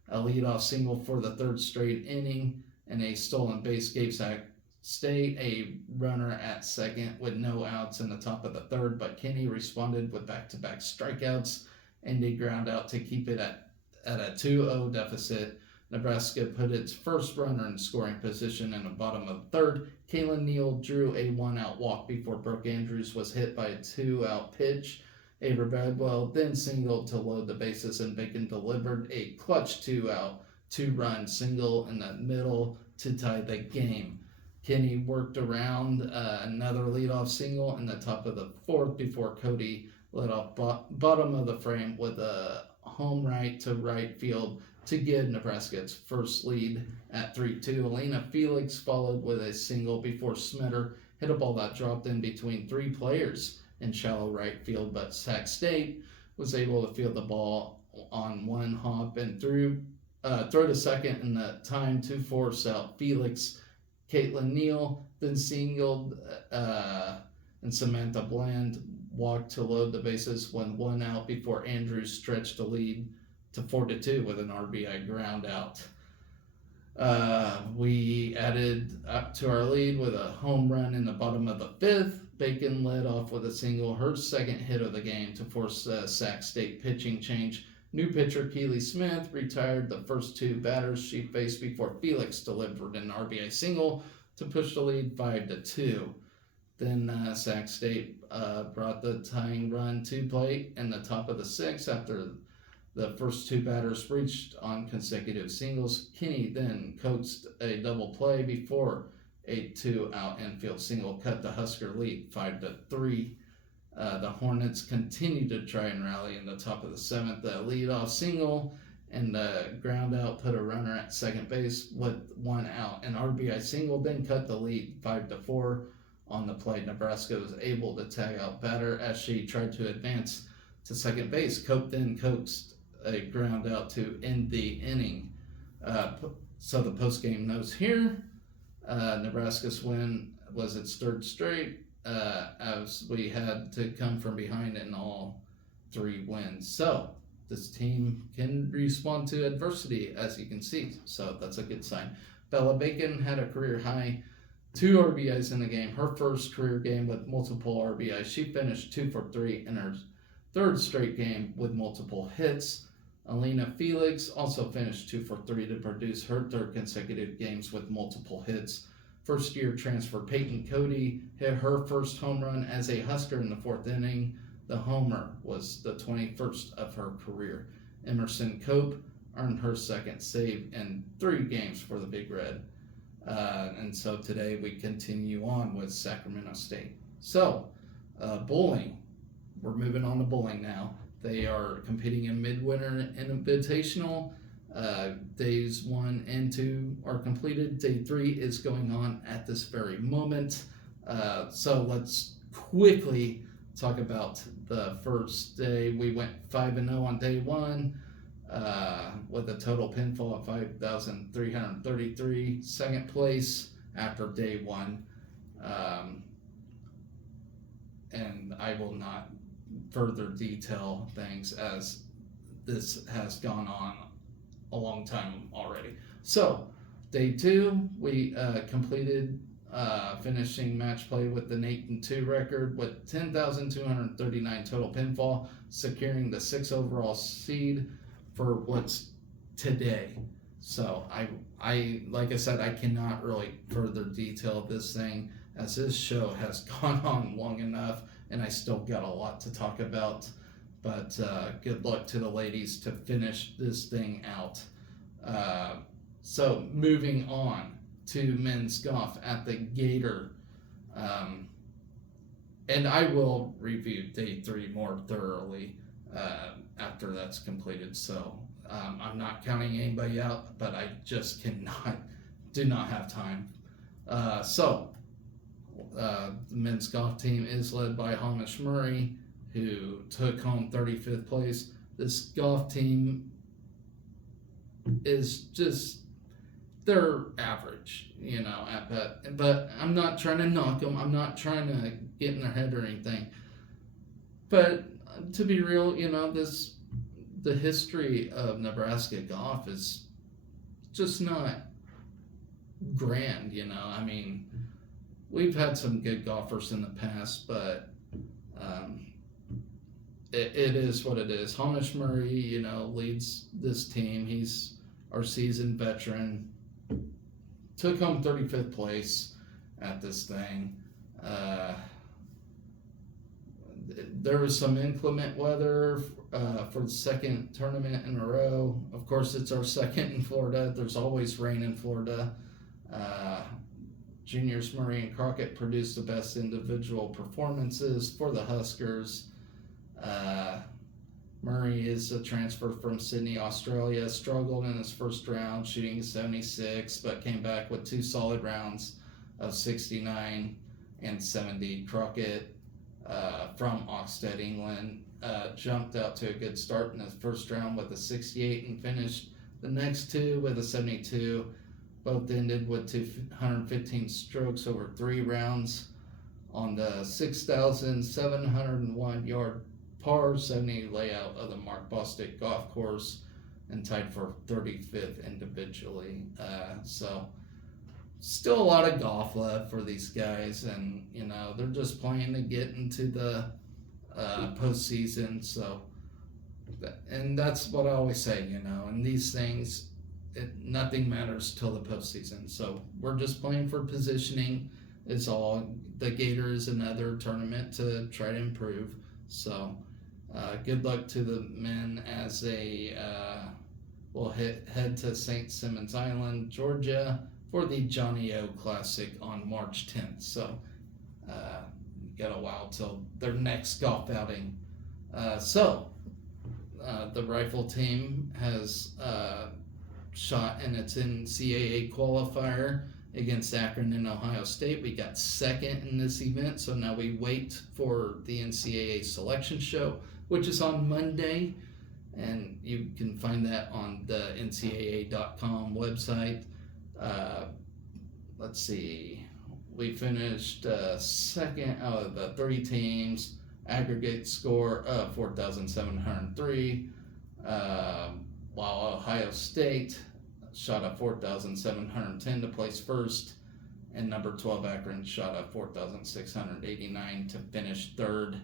A leadoff single for the 3rd straight inning, and a stolen base gave Sac State a runner at second with no outs in the top of the 3rd, but Kinney responded with back-to-back strikeouts and a ground out to keep it at a 2-0 deficit. Nebraska put its first runner in scoring position in the bottom of the 3rd. Kaylin Neal drew a 1-out walk before Brooke Andrews was hit by a 2-out pitch. Ava Bagwell then singled to load the bases, and Bacon delivered a clutch 2-run single in the middle to tie the game. Kinney worked around another leadoff single in the top of the 4th before Cody led off bottom of the frame with a home right to right field to give Nebraska its first lead at 3-2. Alina Felix followed with a single before Smetter hit a ball that dropped in between 3 players in shallow right field, but Sac State was able to field the ball on 1 hop and throw to second in the time to force out Felix. Caitlin Neal then singled, and Samantha Bland walked to load the bases when 1 out before Andrews stretched the lead to 4-2 with an RBI ground out. We added up to our lead with a home run in the bottom of the 5th. Bacon led off with a single, her 2nd hit of the game, to force the Sac State pitching change. New pitcher Keely Smith retired the first 2 batters she faced before Felix delivered an RBI single to push the lead 5-2. Then Sac State brought the tying run to plate in the top of the 6th after the first 2 batters reached on consecutive singles. Kinney then coaxed a double play before a 2-out infield single cut the Husker lead 5-3. The Hornets continued to try and rally in the top of the 7th. The leadoff single and the ground out put a runner at second base with 1 out. An RBI single then cut the lead 5-4. On the play, Nebraska was able to tag out batter as she tried to advance to second base. Cope then coaxed a ground out to end the inning. So the post-game notes here. Nebraska's win was its 3rd straight, as we had to come from behind in all 3 wins. So this team can respond to adversity, as you can see. So that's a good sign. Bella Bacon had a career high 2 RBIs in the game, her first career game with multiple RBIs. She finished 2 for 3 in her 3rd straight game with multiple hits. Alina Felix also finished 2 for 3 to produce her 3rd consecutive games with multiple hits. First-year transfer Peyton Cody hit her first home run as a Husker in the 4th inning. The homer was the 21st of her career. Emerson Cope earned her 2nd save in 3 games for the Big Red. And so today we continue on with Sacramento State. So, bowling. We're moving on to bowling now. They are competing in Midwinter Invitational. Days 1 and 2 are completed. Day 3 is going on at this very moment. So let's quickly talk about the first day. We went 5-0 on day 1. with a total pinfall of 5,333. Second place after day one. And I will not further detail things as this has gone on a long time already. So, day two, we completed finishing match play with an 8-2 record with 10,239 total pinfall, securing the 6th overall seed for what's today. So I like I said, I cannot really further detail this thing as this show has gone on long enough, and I still got a lot to talk about. But good luck to the ladies to finish this thing out. So moving on to men's golf at the Gator. And I will review day three more thoroughly after that's completed. So I'm not counting anybody out, but I just do not have time. The men's golf team is led by Hamish Murray, who took home 35th place. This golf team is just, they're average, at best. But I'm not trying to knock them. I'm not trying to get in their head or anything. But to be real, the history of Nebraska golf is just not grand, I mean, we've had some good golfers in the past, but it is what it is. Hamish Murray, leads this team. He's our seasoned veteran. Took home 35th place at this thing. There was some inclement weather for the second tournament in a row. Of course, it's our second in Florida. There's always rain in Florida. Juniors Murray and Crockett produced the best individual performances for the Huskers. Murray is a transfer from Sydney, Australia. Struggled in his first round, shooting 76, but came back with 2 solid rounds of 69 and 70. Crockett from Oxted, England, jumped out to a good start in his first round with a 68 and finished the next 2 with a 72. Both ended with 215 strokes over 3 rounds on the 6,701 yard par 70 layout of the Mark Bostic golf course, and tied for 35th individually. So still a lot of golf left for these guys, and they're just playing to get into the postseason. So, and that's what I always say, and these things, nothing matters till the postseason. So we're just playing for positioning is all. The Gator is another tournament to try to improve. So good luck to the men as they will head to St. Simons Island, Georgia for the Johnny O Classic on March 10th. So got a while till their next golf outing. The rifle team has shot in its NCAA qualifier against Akron and Ohio State. We got second in this event, so now we wait for the NCAA selection show, which is on Monday, and you can find that on the ncaa.com website. Let's see, we finished second out of the 3 teams, aggregate score of 4,703, while Ohio State shot a 4,710 to place first, and number 12 Akron shot a 4,689 to finish third.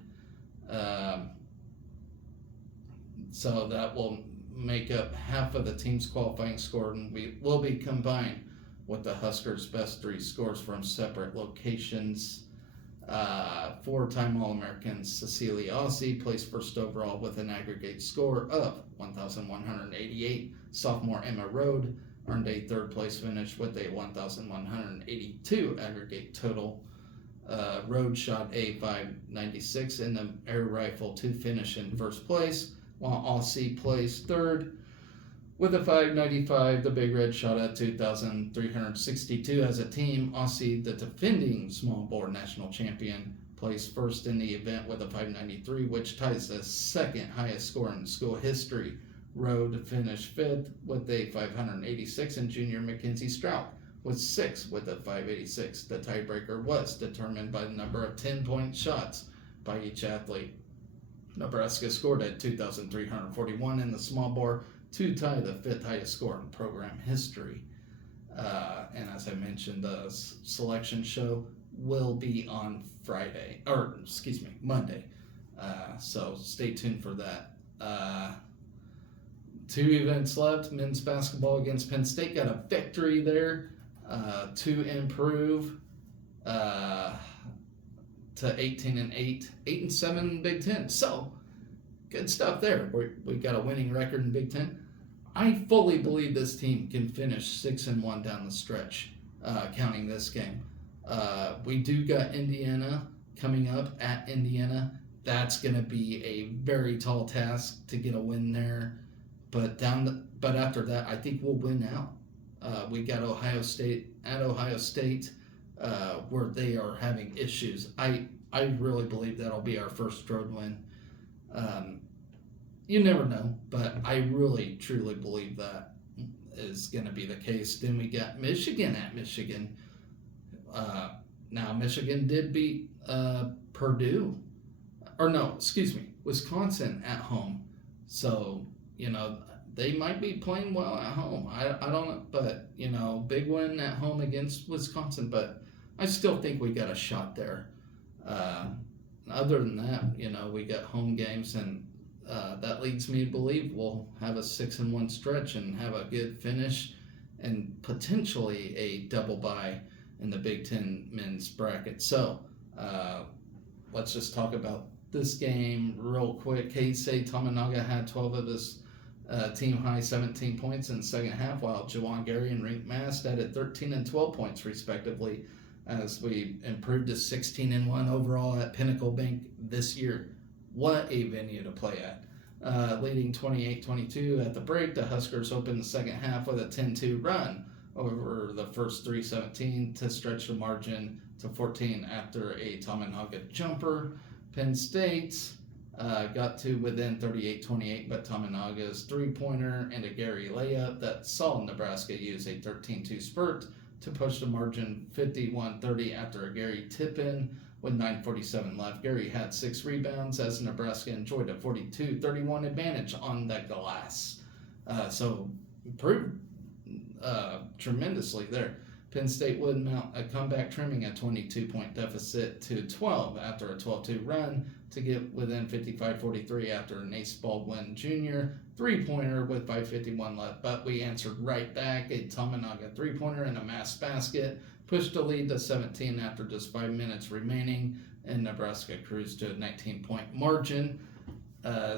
So that will make up half of the team's qualifying score, and we will be combined with the Huskers' best 3 scores from separate locations. 4-time All-American Cecilia Aussie placed first overall with an aggregate score of 1,188. Sophomore Emma Rode earned a 3rd place finish with a 1,182 aggregate total. Rode shot a 596 in the air rifle to finish in 1st place, while Aussie placed 3rd with a 595. The Big Red shot a 2,362 as a team. Aussie, the defending small bore national champion, placed 1st in the event with a 593, which ties the 2nd highest score in school history. Road finished 5th with a 586, and junior Mackenzie Strout was 6th with a 586. The tiebreaker was determined by the number of 10-point shots by each athlete. Nebraska scored at 2,341 in the small bore to tie the 5th highest score in program history. And as I mentioned, the selection show will be on Monday. So stay tuned for that. 2 events left. Men's basketball against Penn State got a victory there to improve to 18-8, 8-7 Big Ten. So good stuff there. We got a winning record in Big Ten. I fully believe this team can finish 6-1 down the stretch, counting this game. We do got Indiana coming up at Indiana. That's going to be a very tall task to get a win there. But after that, I think we'll win out. We got Ohio State at Ohio State, where they are having issues. I really believe that'll be our first road win. You never know, but I really, truly believe that is going to be the case. Then we got Michigan at Michigan. Now, Michigan did beat Wisconsin at home. So, they might be playing well at home. I don't know, but, big win at home against Wisconsin, but I still think we got a shot there. Other than that, we got home games, and that leads me to believe we'll have a 6-1 stretch and have a good finish and potentially a double bye in the Big Ten men's bracket. So let's just talk about this game real quick. Keisei Tominaga had 12 of his team high 17 points in the second half, while Jawan Gary and Rink Mast added 13 and 12 points respectively, as we improved to 16-1 overall at Pinnacle Bank this year. What a venue to play at. Leading 28-22 at the break, the Huskers opened the second half with a 10-2 run over the first 3:17 to stretch the margin to 14 after a Tominaga jumper. Penn State got to within 38-28, but Tominaga's three-pointer and a Gary layup that saw Nebraska use a 13-2 spurt to push the margin 51-30 after a Gary tip-in with 9:47 left. Gary had 6 rebounds as Nebraska enjoyed a 42-31 advantage on the glass. So improved tremendously there. Penn State would mount a comeback, trimming a 22-point deficit to 12 after a 12-2 run to get within 55-43 after an Ace Baldwin Jr. three-pointer with 5:51 left. But we answered right back. A Tominaga three-pointer and a Mass basket pushed the lead to 17 after just 5 minutes remaining, and Nebraska cruised to a 19-point margin.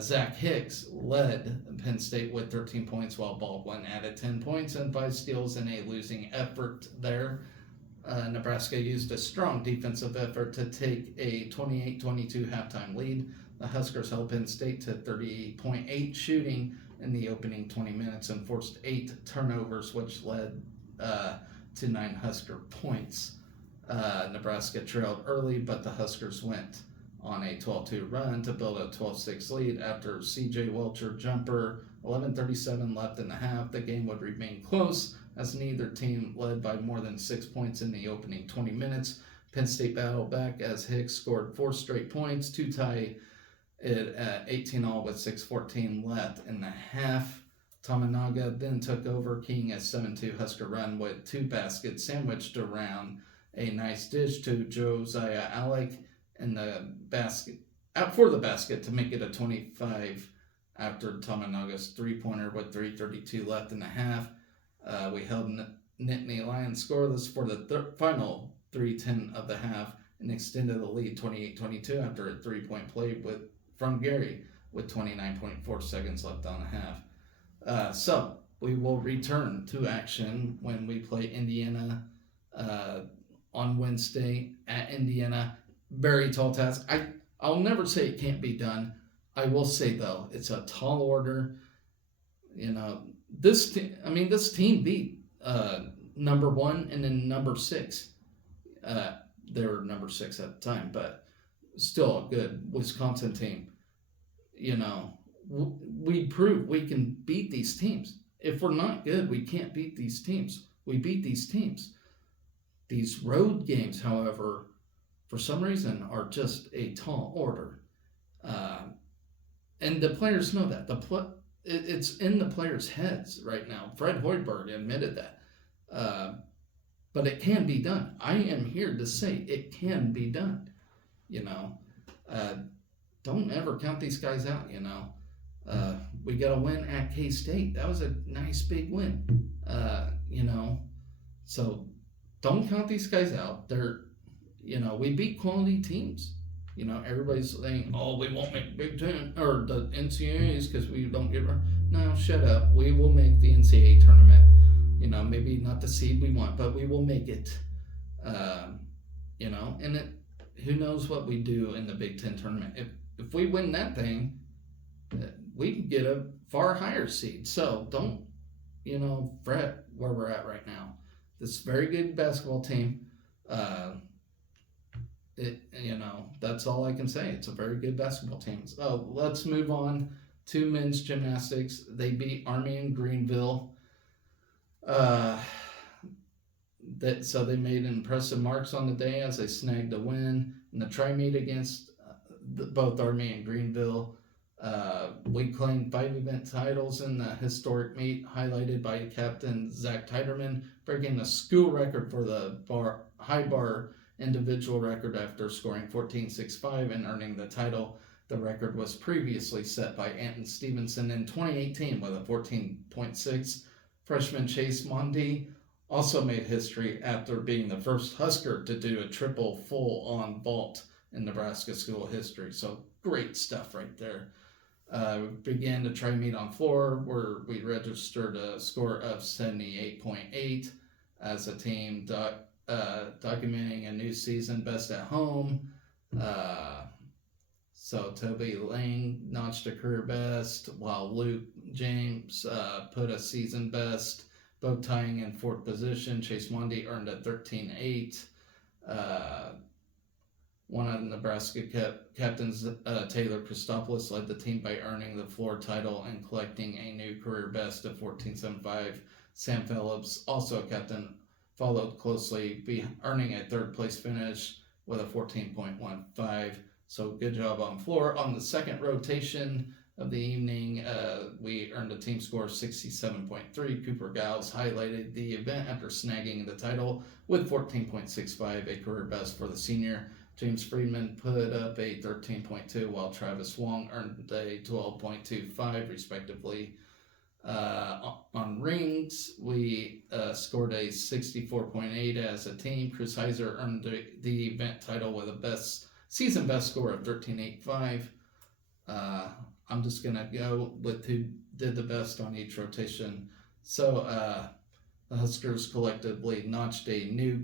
Zach Hicks led Penn State with 13 points, while Baldwin added 10 points and 5 steals in a losing effort there. Nebraska used a strong defensive effort to take a 28-22 halftime lead. The Huskers held Penn State to 38.8 shooting in the opening 20 minutes and forced 8 turnovers, which led to 9 Husker points. Nebraska trailed early, but the Huskers went on a 12-2 run to build a 12-6 lead after C.J. Welcher jumper. 11:37 left in the half. The game would remain close as neither team led by more than 6 points in the opening 20 minutes. Penn State battled back as Hicks scored 4 straight points to tie it at 18-all with 6:14 left in the half. Tominaga then took over, keying a 7-2 Husker run with 2 baskets sandwiched around a nice dish to Josiah Alec in the basket for the basket to make it a 25 after Tominaga's three-pointer with 3:32 left in the half. We held Nittany Lions scoreless for the final 3:10 of the half and extended the lead 28-22 after a 3-point play from Gary with 29.4 seconds left on the half. So we will return to action when we play Indiana on Wednesday at Indiana. Very tall task. I'll never say it can't be done. I will say, though, it's a tall order. This team beat number 1 and then number 6. They were number 6 at the time, but still a good Wisconsin team. we prove we can beat these teams. If we're not good, we can't beat these teams. We beat these teams. These road games, however, for some reason, are just a tall order. And the players know that. It's in the players' heads right now. Fred Hoiberg admitted that. But it can be done. I am here to say it can be done. You know, don't ever count these guys out. We got a win at K-State. That was a nice big win. So don't count these guys out. We beat quality teams. Everybody's saying, "Oh, we won't make Big Ten or the NCAAs because we don't get." No, shut up. We will make the NCAA tournament. Maybe not the seed we want, but we will make it. And who knows what we do in the Big Ten tournament? If we win that thing, we can get a far higher seed. So don't, fret where we're at right now. This very good basketball team. That's all I can say. It's a very good basketball team. So let's move on to men's gymnastics. They beat Army and Greenville. So they made impressive marks on the day as they snagged a win in the tri-meet against both Army and Greenville. We claimed 5 event titles in the historic meet, highlighted by Captain Zach Teiderman breaking the school record for the high bar individual record after scoring 14.65 and earning the title. The record was previously set by Anton Stevenson in 2018 with a 14.6. Freshman Chase Mondi also made history after being the first Husker to do a triple full-on vault in Nebraska school history. So great stuff right there. Began to try meet on floor where we registered a score of 78.8 as a team, documenting a new season best at home. So Toby Lang notched a career best, while Luke James put a season best, both tying in 4th position. Chase Mondi earned a 13.8. One of the Nebraska captains, Taylor Christopoulos, led the team by earning the floor title and collecting a new career best of 14.75. Sam Phillips, also a captain, followed closely, earning a 3rd place finish with a 14.15. So good job on floor. On the second rotation of the evening, we earned a team score of 67.3. Cooper Giles highlighted the event after snagging the title with 14.65, a career best for the senior. James Friedman put up a 13.2, while Travis Wong earned a 12.25, respectively. On rings, we scored a 64.8 as a team. Chris Heiser earned the event title with a season best score of 13.85. I'm just going to go with who did the best on each rotation. So the Huskers collectively notched a new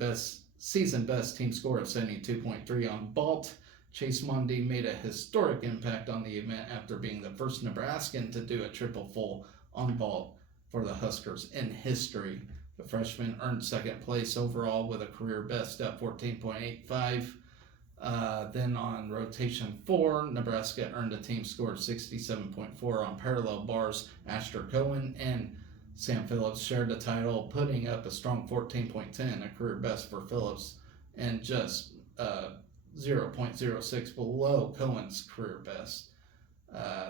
season best team score of 72.3 on vault. Chase Mondi made a historic impact on the event after being the first Nebraskan to do a triple full on vault for the Huskers in history. The freshman earned 2nd place overall with a career best at 14.85. Then on rotation 4, Nebraska earned a team score of 67.4 on parallel bars. Asher Cohen and Sam Phillips shared the title, putting up a strong 14.10, a career best for Phillips, and just 0.06 below Cohen's career best.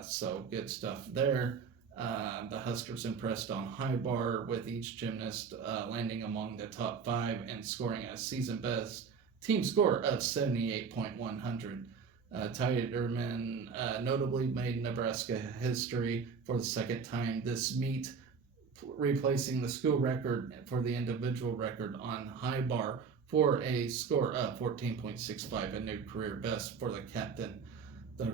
So good stuff there. The Huskers impressed on high bar, with each gymnast landing among the top 5 and scoring a season best team score of 78.100. Teiderman notably made Nebraska history for the 2nd time this meet, replacing the school record for the individual record on high bar for a score of 14.65, a new career best for the captain. The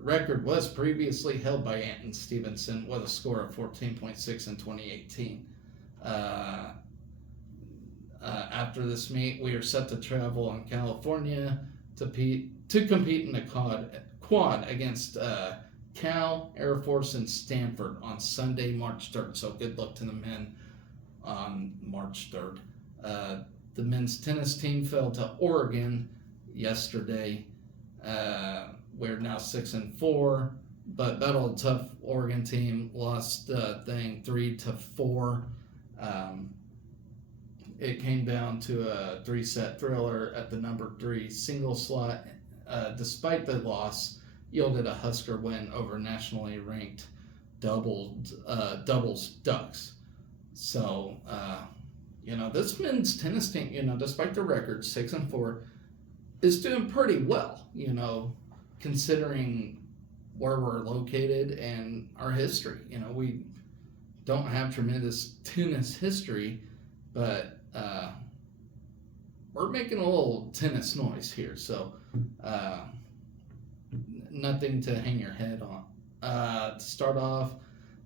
record was previously held by Anton Stevenson with a score of 14.6 in 2018. After this meet, we are set to travel in California to compete in the quad against Cal, Air Force, and Stanford on Sunday, March 3rd. So good luck to the men on March 3rd. The men's tennis team fell to Oregon yesterday. We're now 6-4. but battled a tough Oregon team, lost thing 3-4. Um, it came down to a 3-set thriller at the number 3 single slot. Despite the loss, yielded a Husker win over nationally ranked doubles Ducks. So, this men's tennis team, despite their record 6-4, is doing pretty well. Considering where we're located and our history. We don't have tremendous tennis history, but we're making a little tennis noise here. So, nothing to hang your head on. To start off,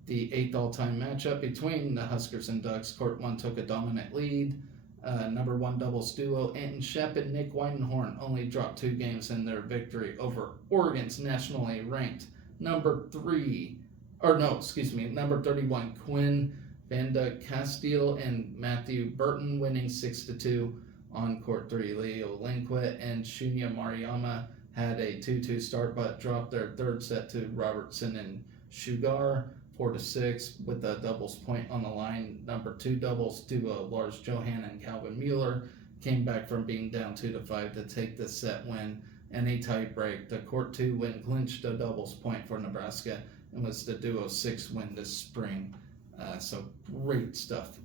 the 8th all-time matchup between the Huskers and Ducks, Court 1 took a dominant lead. Number 1 doubles duo Anton Shep and Nick Weidenhorn only dropped 2 games in their victory over Oregon's nationally ranked number 31 Quinn Vanda Castile and Matthew Burton, winning 6-2 on Court 3. Leo Linquit and Shunya Mariyama had a 2-2 start, but dropped their third set to Robertson and Sugar 4-6 with a doubles point on the line. Number 2 doubles duo Lars Johan and Calvin Mueller came back from being down 2-5 to take the set win and a tie break. The Court 2 win clinched a doubles point for Nebraska and was the duo 6th win this spring. So great stuff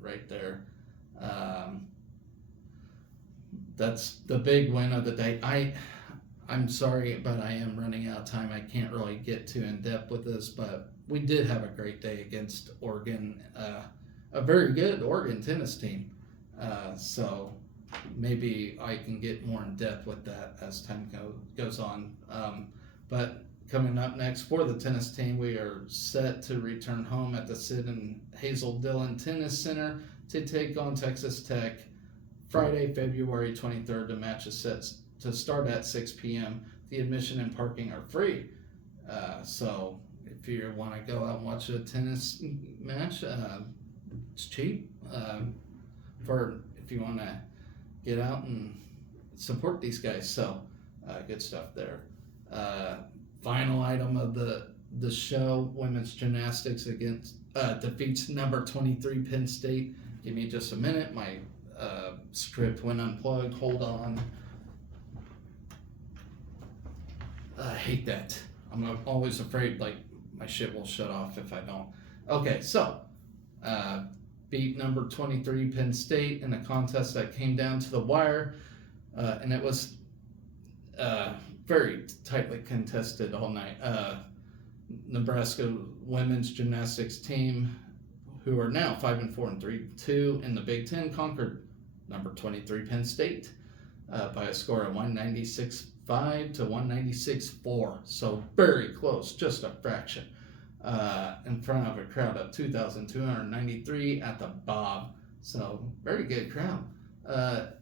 right there. That's the big win of the day. I'm sorry, but I am running out of time. I can't really get too in depth with this, but we did have a great day against Oregon, a very good Oregon tennis team. So maybe I can get more in depth with that as time goes on. But coming up next for the tennis team, we are set to return home at the Sid and Hazel Dillon Tennis Center to take on Texas Tech Friday, February 23rd. The match is set to start at 6 p.m. The admission and parking are free. So if you want to go out and watch a tennis match, it's cheap. If you want to get out and support these guys. So good stuff there. Final item of the show, women's gymnastics defeats number 23 Penn State. Give me just a minute. My script went unplugged. Hold on. I hate that. I'm always afraid my shit will shut off if I don't. Okay, so beat number 23 Penn State in a contest that came down to the wire, and it was very tightly contested all night. Nebraska women's gymnastics team, who are now 5-4 and 3-2 in the Big Ten, conquered number 23 Penn State by a score of 196.5 to 196.4. So very close, just a fraction. In front of a crowd of 2,293 at the Bob. So very good crowd.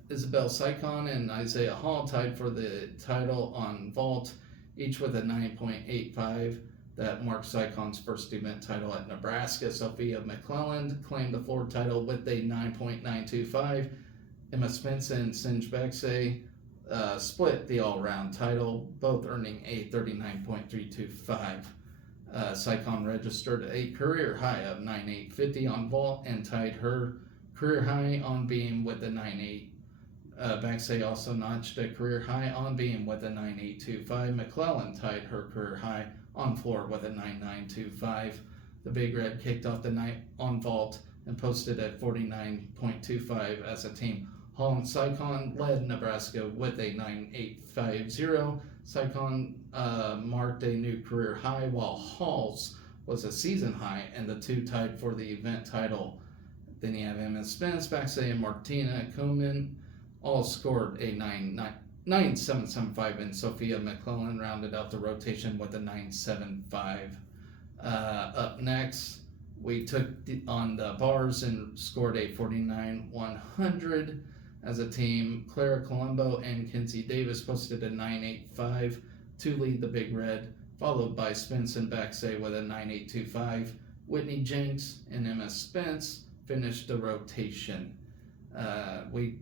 Isabel Saikon and Isaiah Hall tied for the title on vault, each with a 9.85. That marks Saikon's first event title at Nebraska. Sophia McClelland claimed the floor title with a 9.925. Emma Spence and Singe Baxay split the all-around title, both earning a 39.325. Saikon registered a career high of 9.850 on vault and tied her career high on beam with a 9.8. Baxay also notched a career high on beam with a 9.825. McClellan tied her career high on floor with a 9.925. The Big Red kicked off the night on vault and posted at 49.25 as a team. Hall and Saikon led Nebraska with a 9.850. Saikon marked a new career high, while Hall's was a season high, and the two tied for the event title. Then you have Emma Spence, Baxay, and Martina Koeman all scored a 9.775, and Sophia McClellan rounded out the rotation with a 9.75. Up next, we took on the bars and scored a 49.100 as a team. Clara Colombo and Kinsey Davis posted a 9.85 to lead the Big Red, followed by Spence and Baxay with a 9.825. Whitney Jenks and Emma Spence finished the rotation. We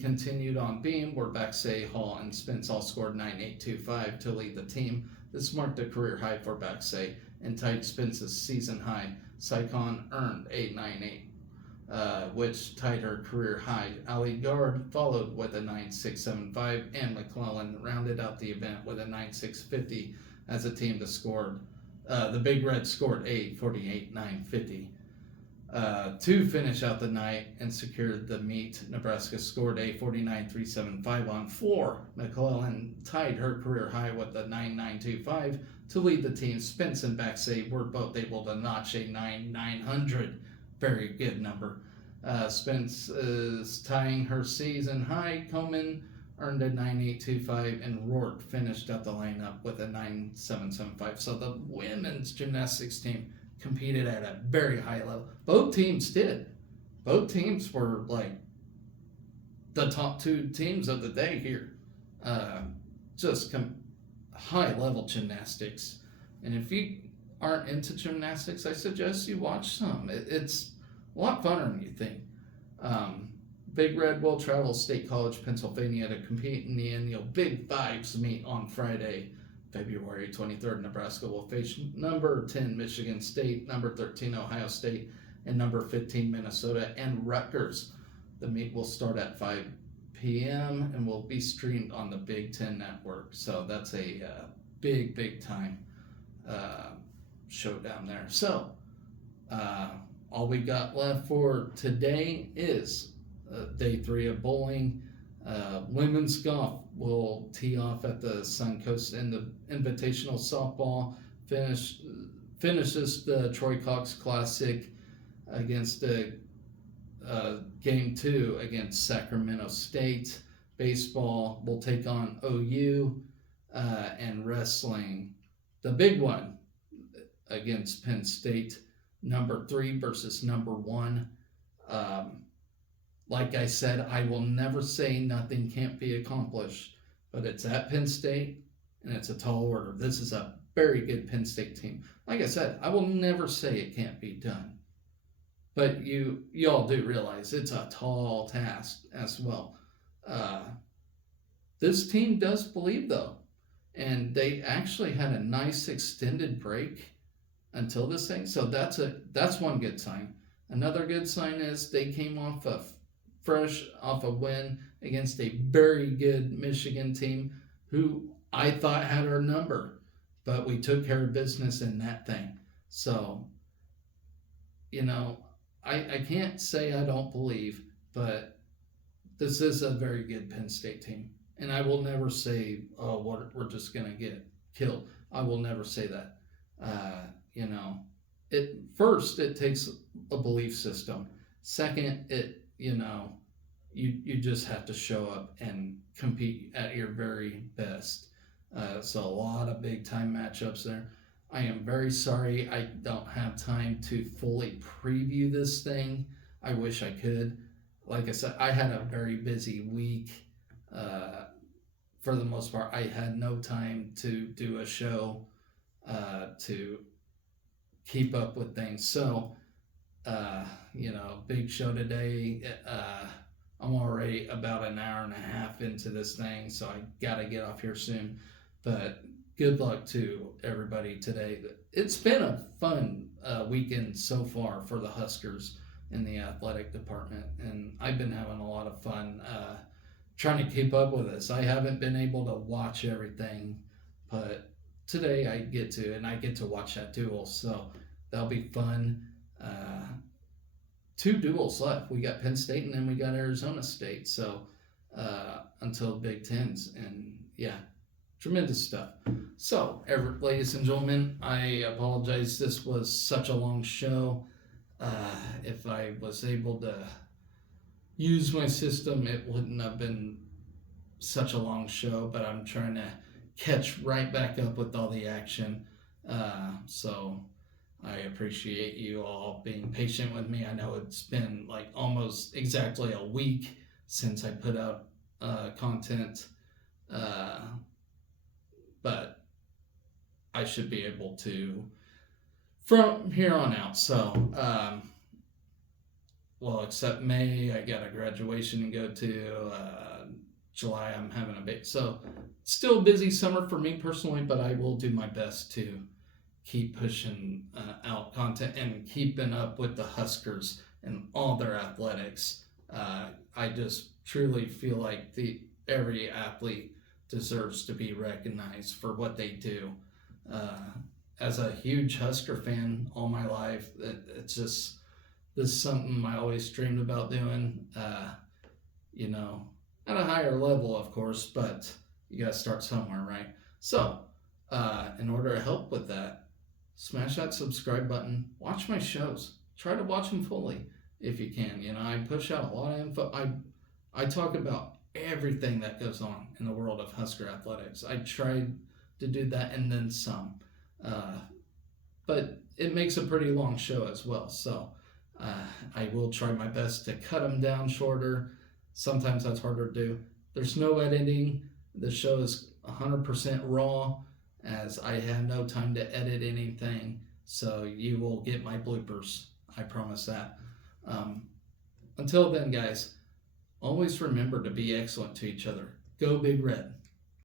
continued on beam, where Baxay, Hall, and Spence all scored 9.825 to lead the team. This marked a career high for Baxay and tied Spence's season high. Saikon earned a 9.8, which tied her career high. Ali Gard followed with a 9.675, and McClellan rounded out the event with a 9.650 as a team that scored. The Big Red scored a 48.950. To finish out the night and secured the meet, Nebraska scored a 49.375 on 4. McClellan tied her career high with a 9.925 to lead the team. Spence and Baxay were both able to notch a 9.900. Very good number. Spence is tying her season high. Coleman earned a 9.825, and Rourke finished out the lineup with a 9.775. So the women's gymnastics team competed at a very high level. Both teams did. Both teams were like the top 2 teams of the day here. Just high level gymnastics. And if you aren't into gymnastics, I suggest you watch some. It's a lot funner than you think. Big Red will travel State College, Pennsylvania to compete in the annual Big Fives meet on Friday, February 23rd. Nebraska will face number 10 Michigan State, number 13 Ohio State, and number 15 Minnesota and Rutgers. The meet will start at 5 p.m. and will be streamed on the Big Ten Network. So that's a big time showdown there. So all we got left for today is day 3 of bowling. Women's golf will tee off at the Suncoast in the Invitational Softball. Finishes the Troy Cox Classic against Game 2 against Sacramento State. Baseball will take on OU, and wrestling, the big one, against Penn State. Number 3 versus number 1. Like I said, I will never say nothing can't be accomplished, but it's at Penn State, and it's a tall order. This is a very good Penn State team. Like I said, I will never say it can't be done, but you all do realize it's a tall task as well. This team does believe, though, and they actually had a nice extended break until this thing, so that's one good sign. Another good sign is they came fresh off a win against a very good Michigan team who I thought had our number, but we took care of business in that thing. So, I can't say I don't believe, but this is a very good Penn State team. And I will never say, we're just going to get killed. I will never say that. First, it takes a belief system. Second, you just have to show up and compete at your very best. So a lot of big time matchups there. I am very sorry I don't have time to fully preview this thing. I wish I could. Like I said, I had a very busy week. For the most part, I had no time to do a show to keep up with things. So, big show today. I'm already about an hour and a half into this thing, so I got to get off here soon. But good luck to everybody today. It's been a fun weekend so far for the Huskers in the athletic department, and I've been having a lot of fun trying to keep up with this. I haven't been able to watch everything, but today I get to, and I get to watch that duel, so that'll be fun. 2 duels left. We got Penn State and then we got Arizona State. So until Big Tens, and yeah, tremendous stuff. So, ladies and gentlemen, I apologize. This was such a long show. If I was able to use my system, it wouldn't have been such a long show, but I'm trying to catch right back up with all the action. So I appreciate you all being patient with me. I know it's been like almost exactly a week since I put out content, but I should be able to from here on out. So, except May, I got a graduation to go to. July I'm having a bit. So still a busy summer for me personally, but I will do my best to keep pushing out content and keeping up with the Huskers and all their athletics. I just truly feel like every athlete deserves to be recognized for what they do. Uh, as a huge Husker fan all my life, it's just this is something I always dreamed about doing. You know, at a higher level, of course, but you got to start somewhere, right? So, in order to help with that, smash that subscribe button. Watch my shows. Try to watch them fully if you can. You know, I push out a lot of info. I talk about everything that goes on in the world of Husker athletics. I tried to do that and then some. Uh, but it makes a pretty long show as well. So I will try my best to cut them down shorter. Sometimes that's harder to do. There's no editing. The show is 100% raw, as I have no time to edit anything. So you will get my bloopers. I promise that. Until then, guys, always remember to be excellent to each other. Go Big Red.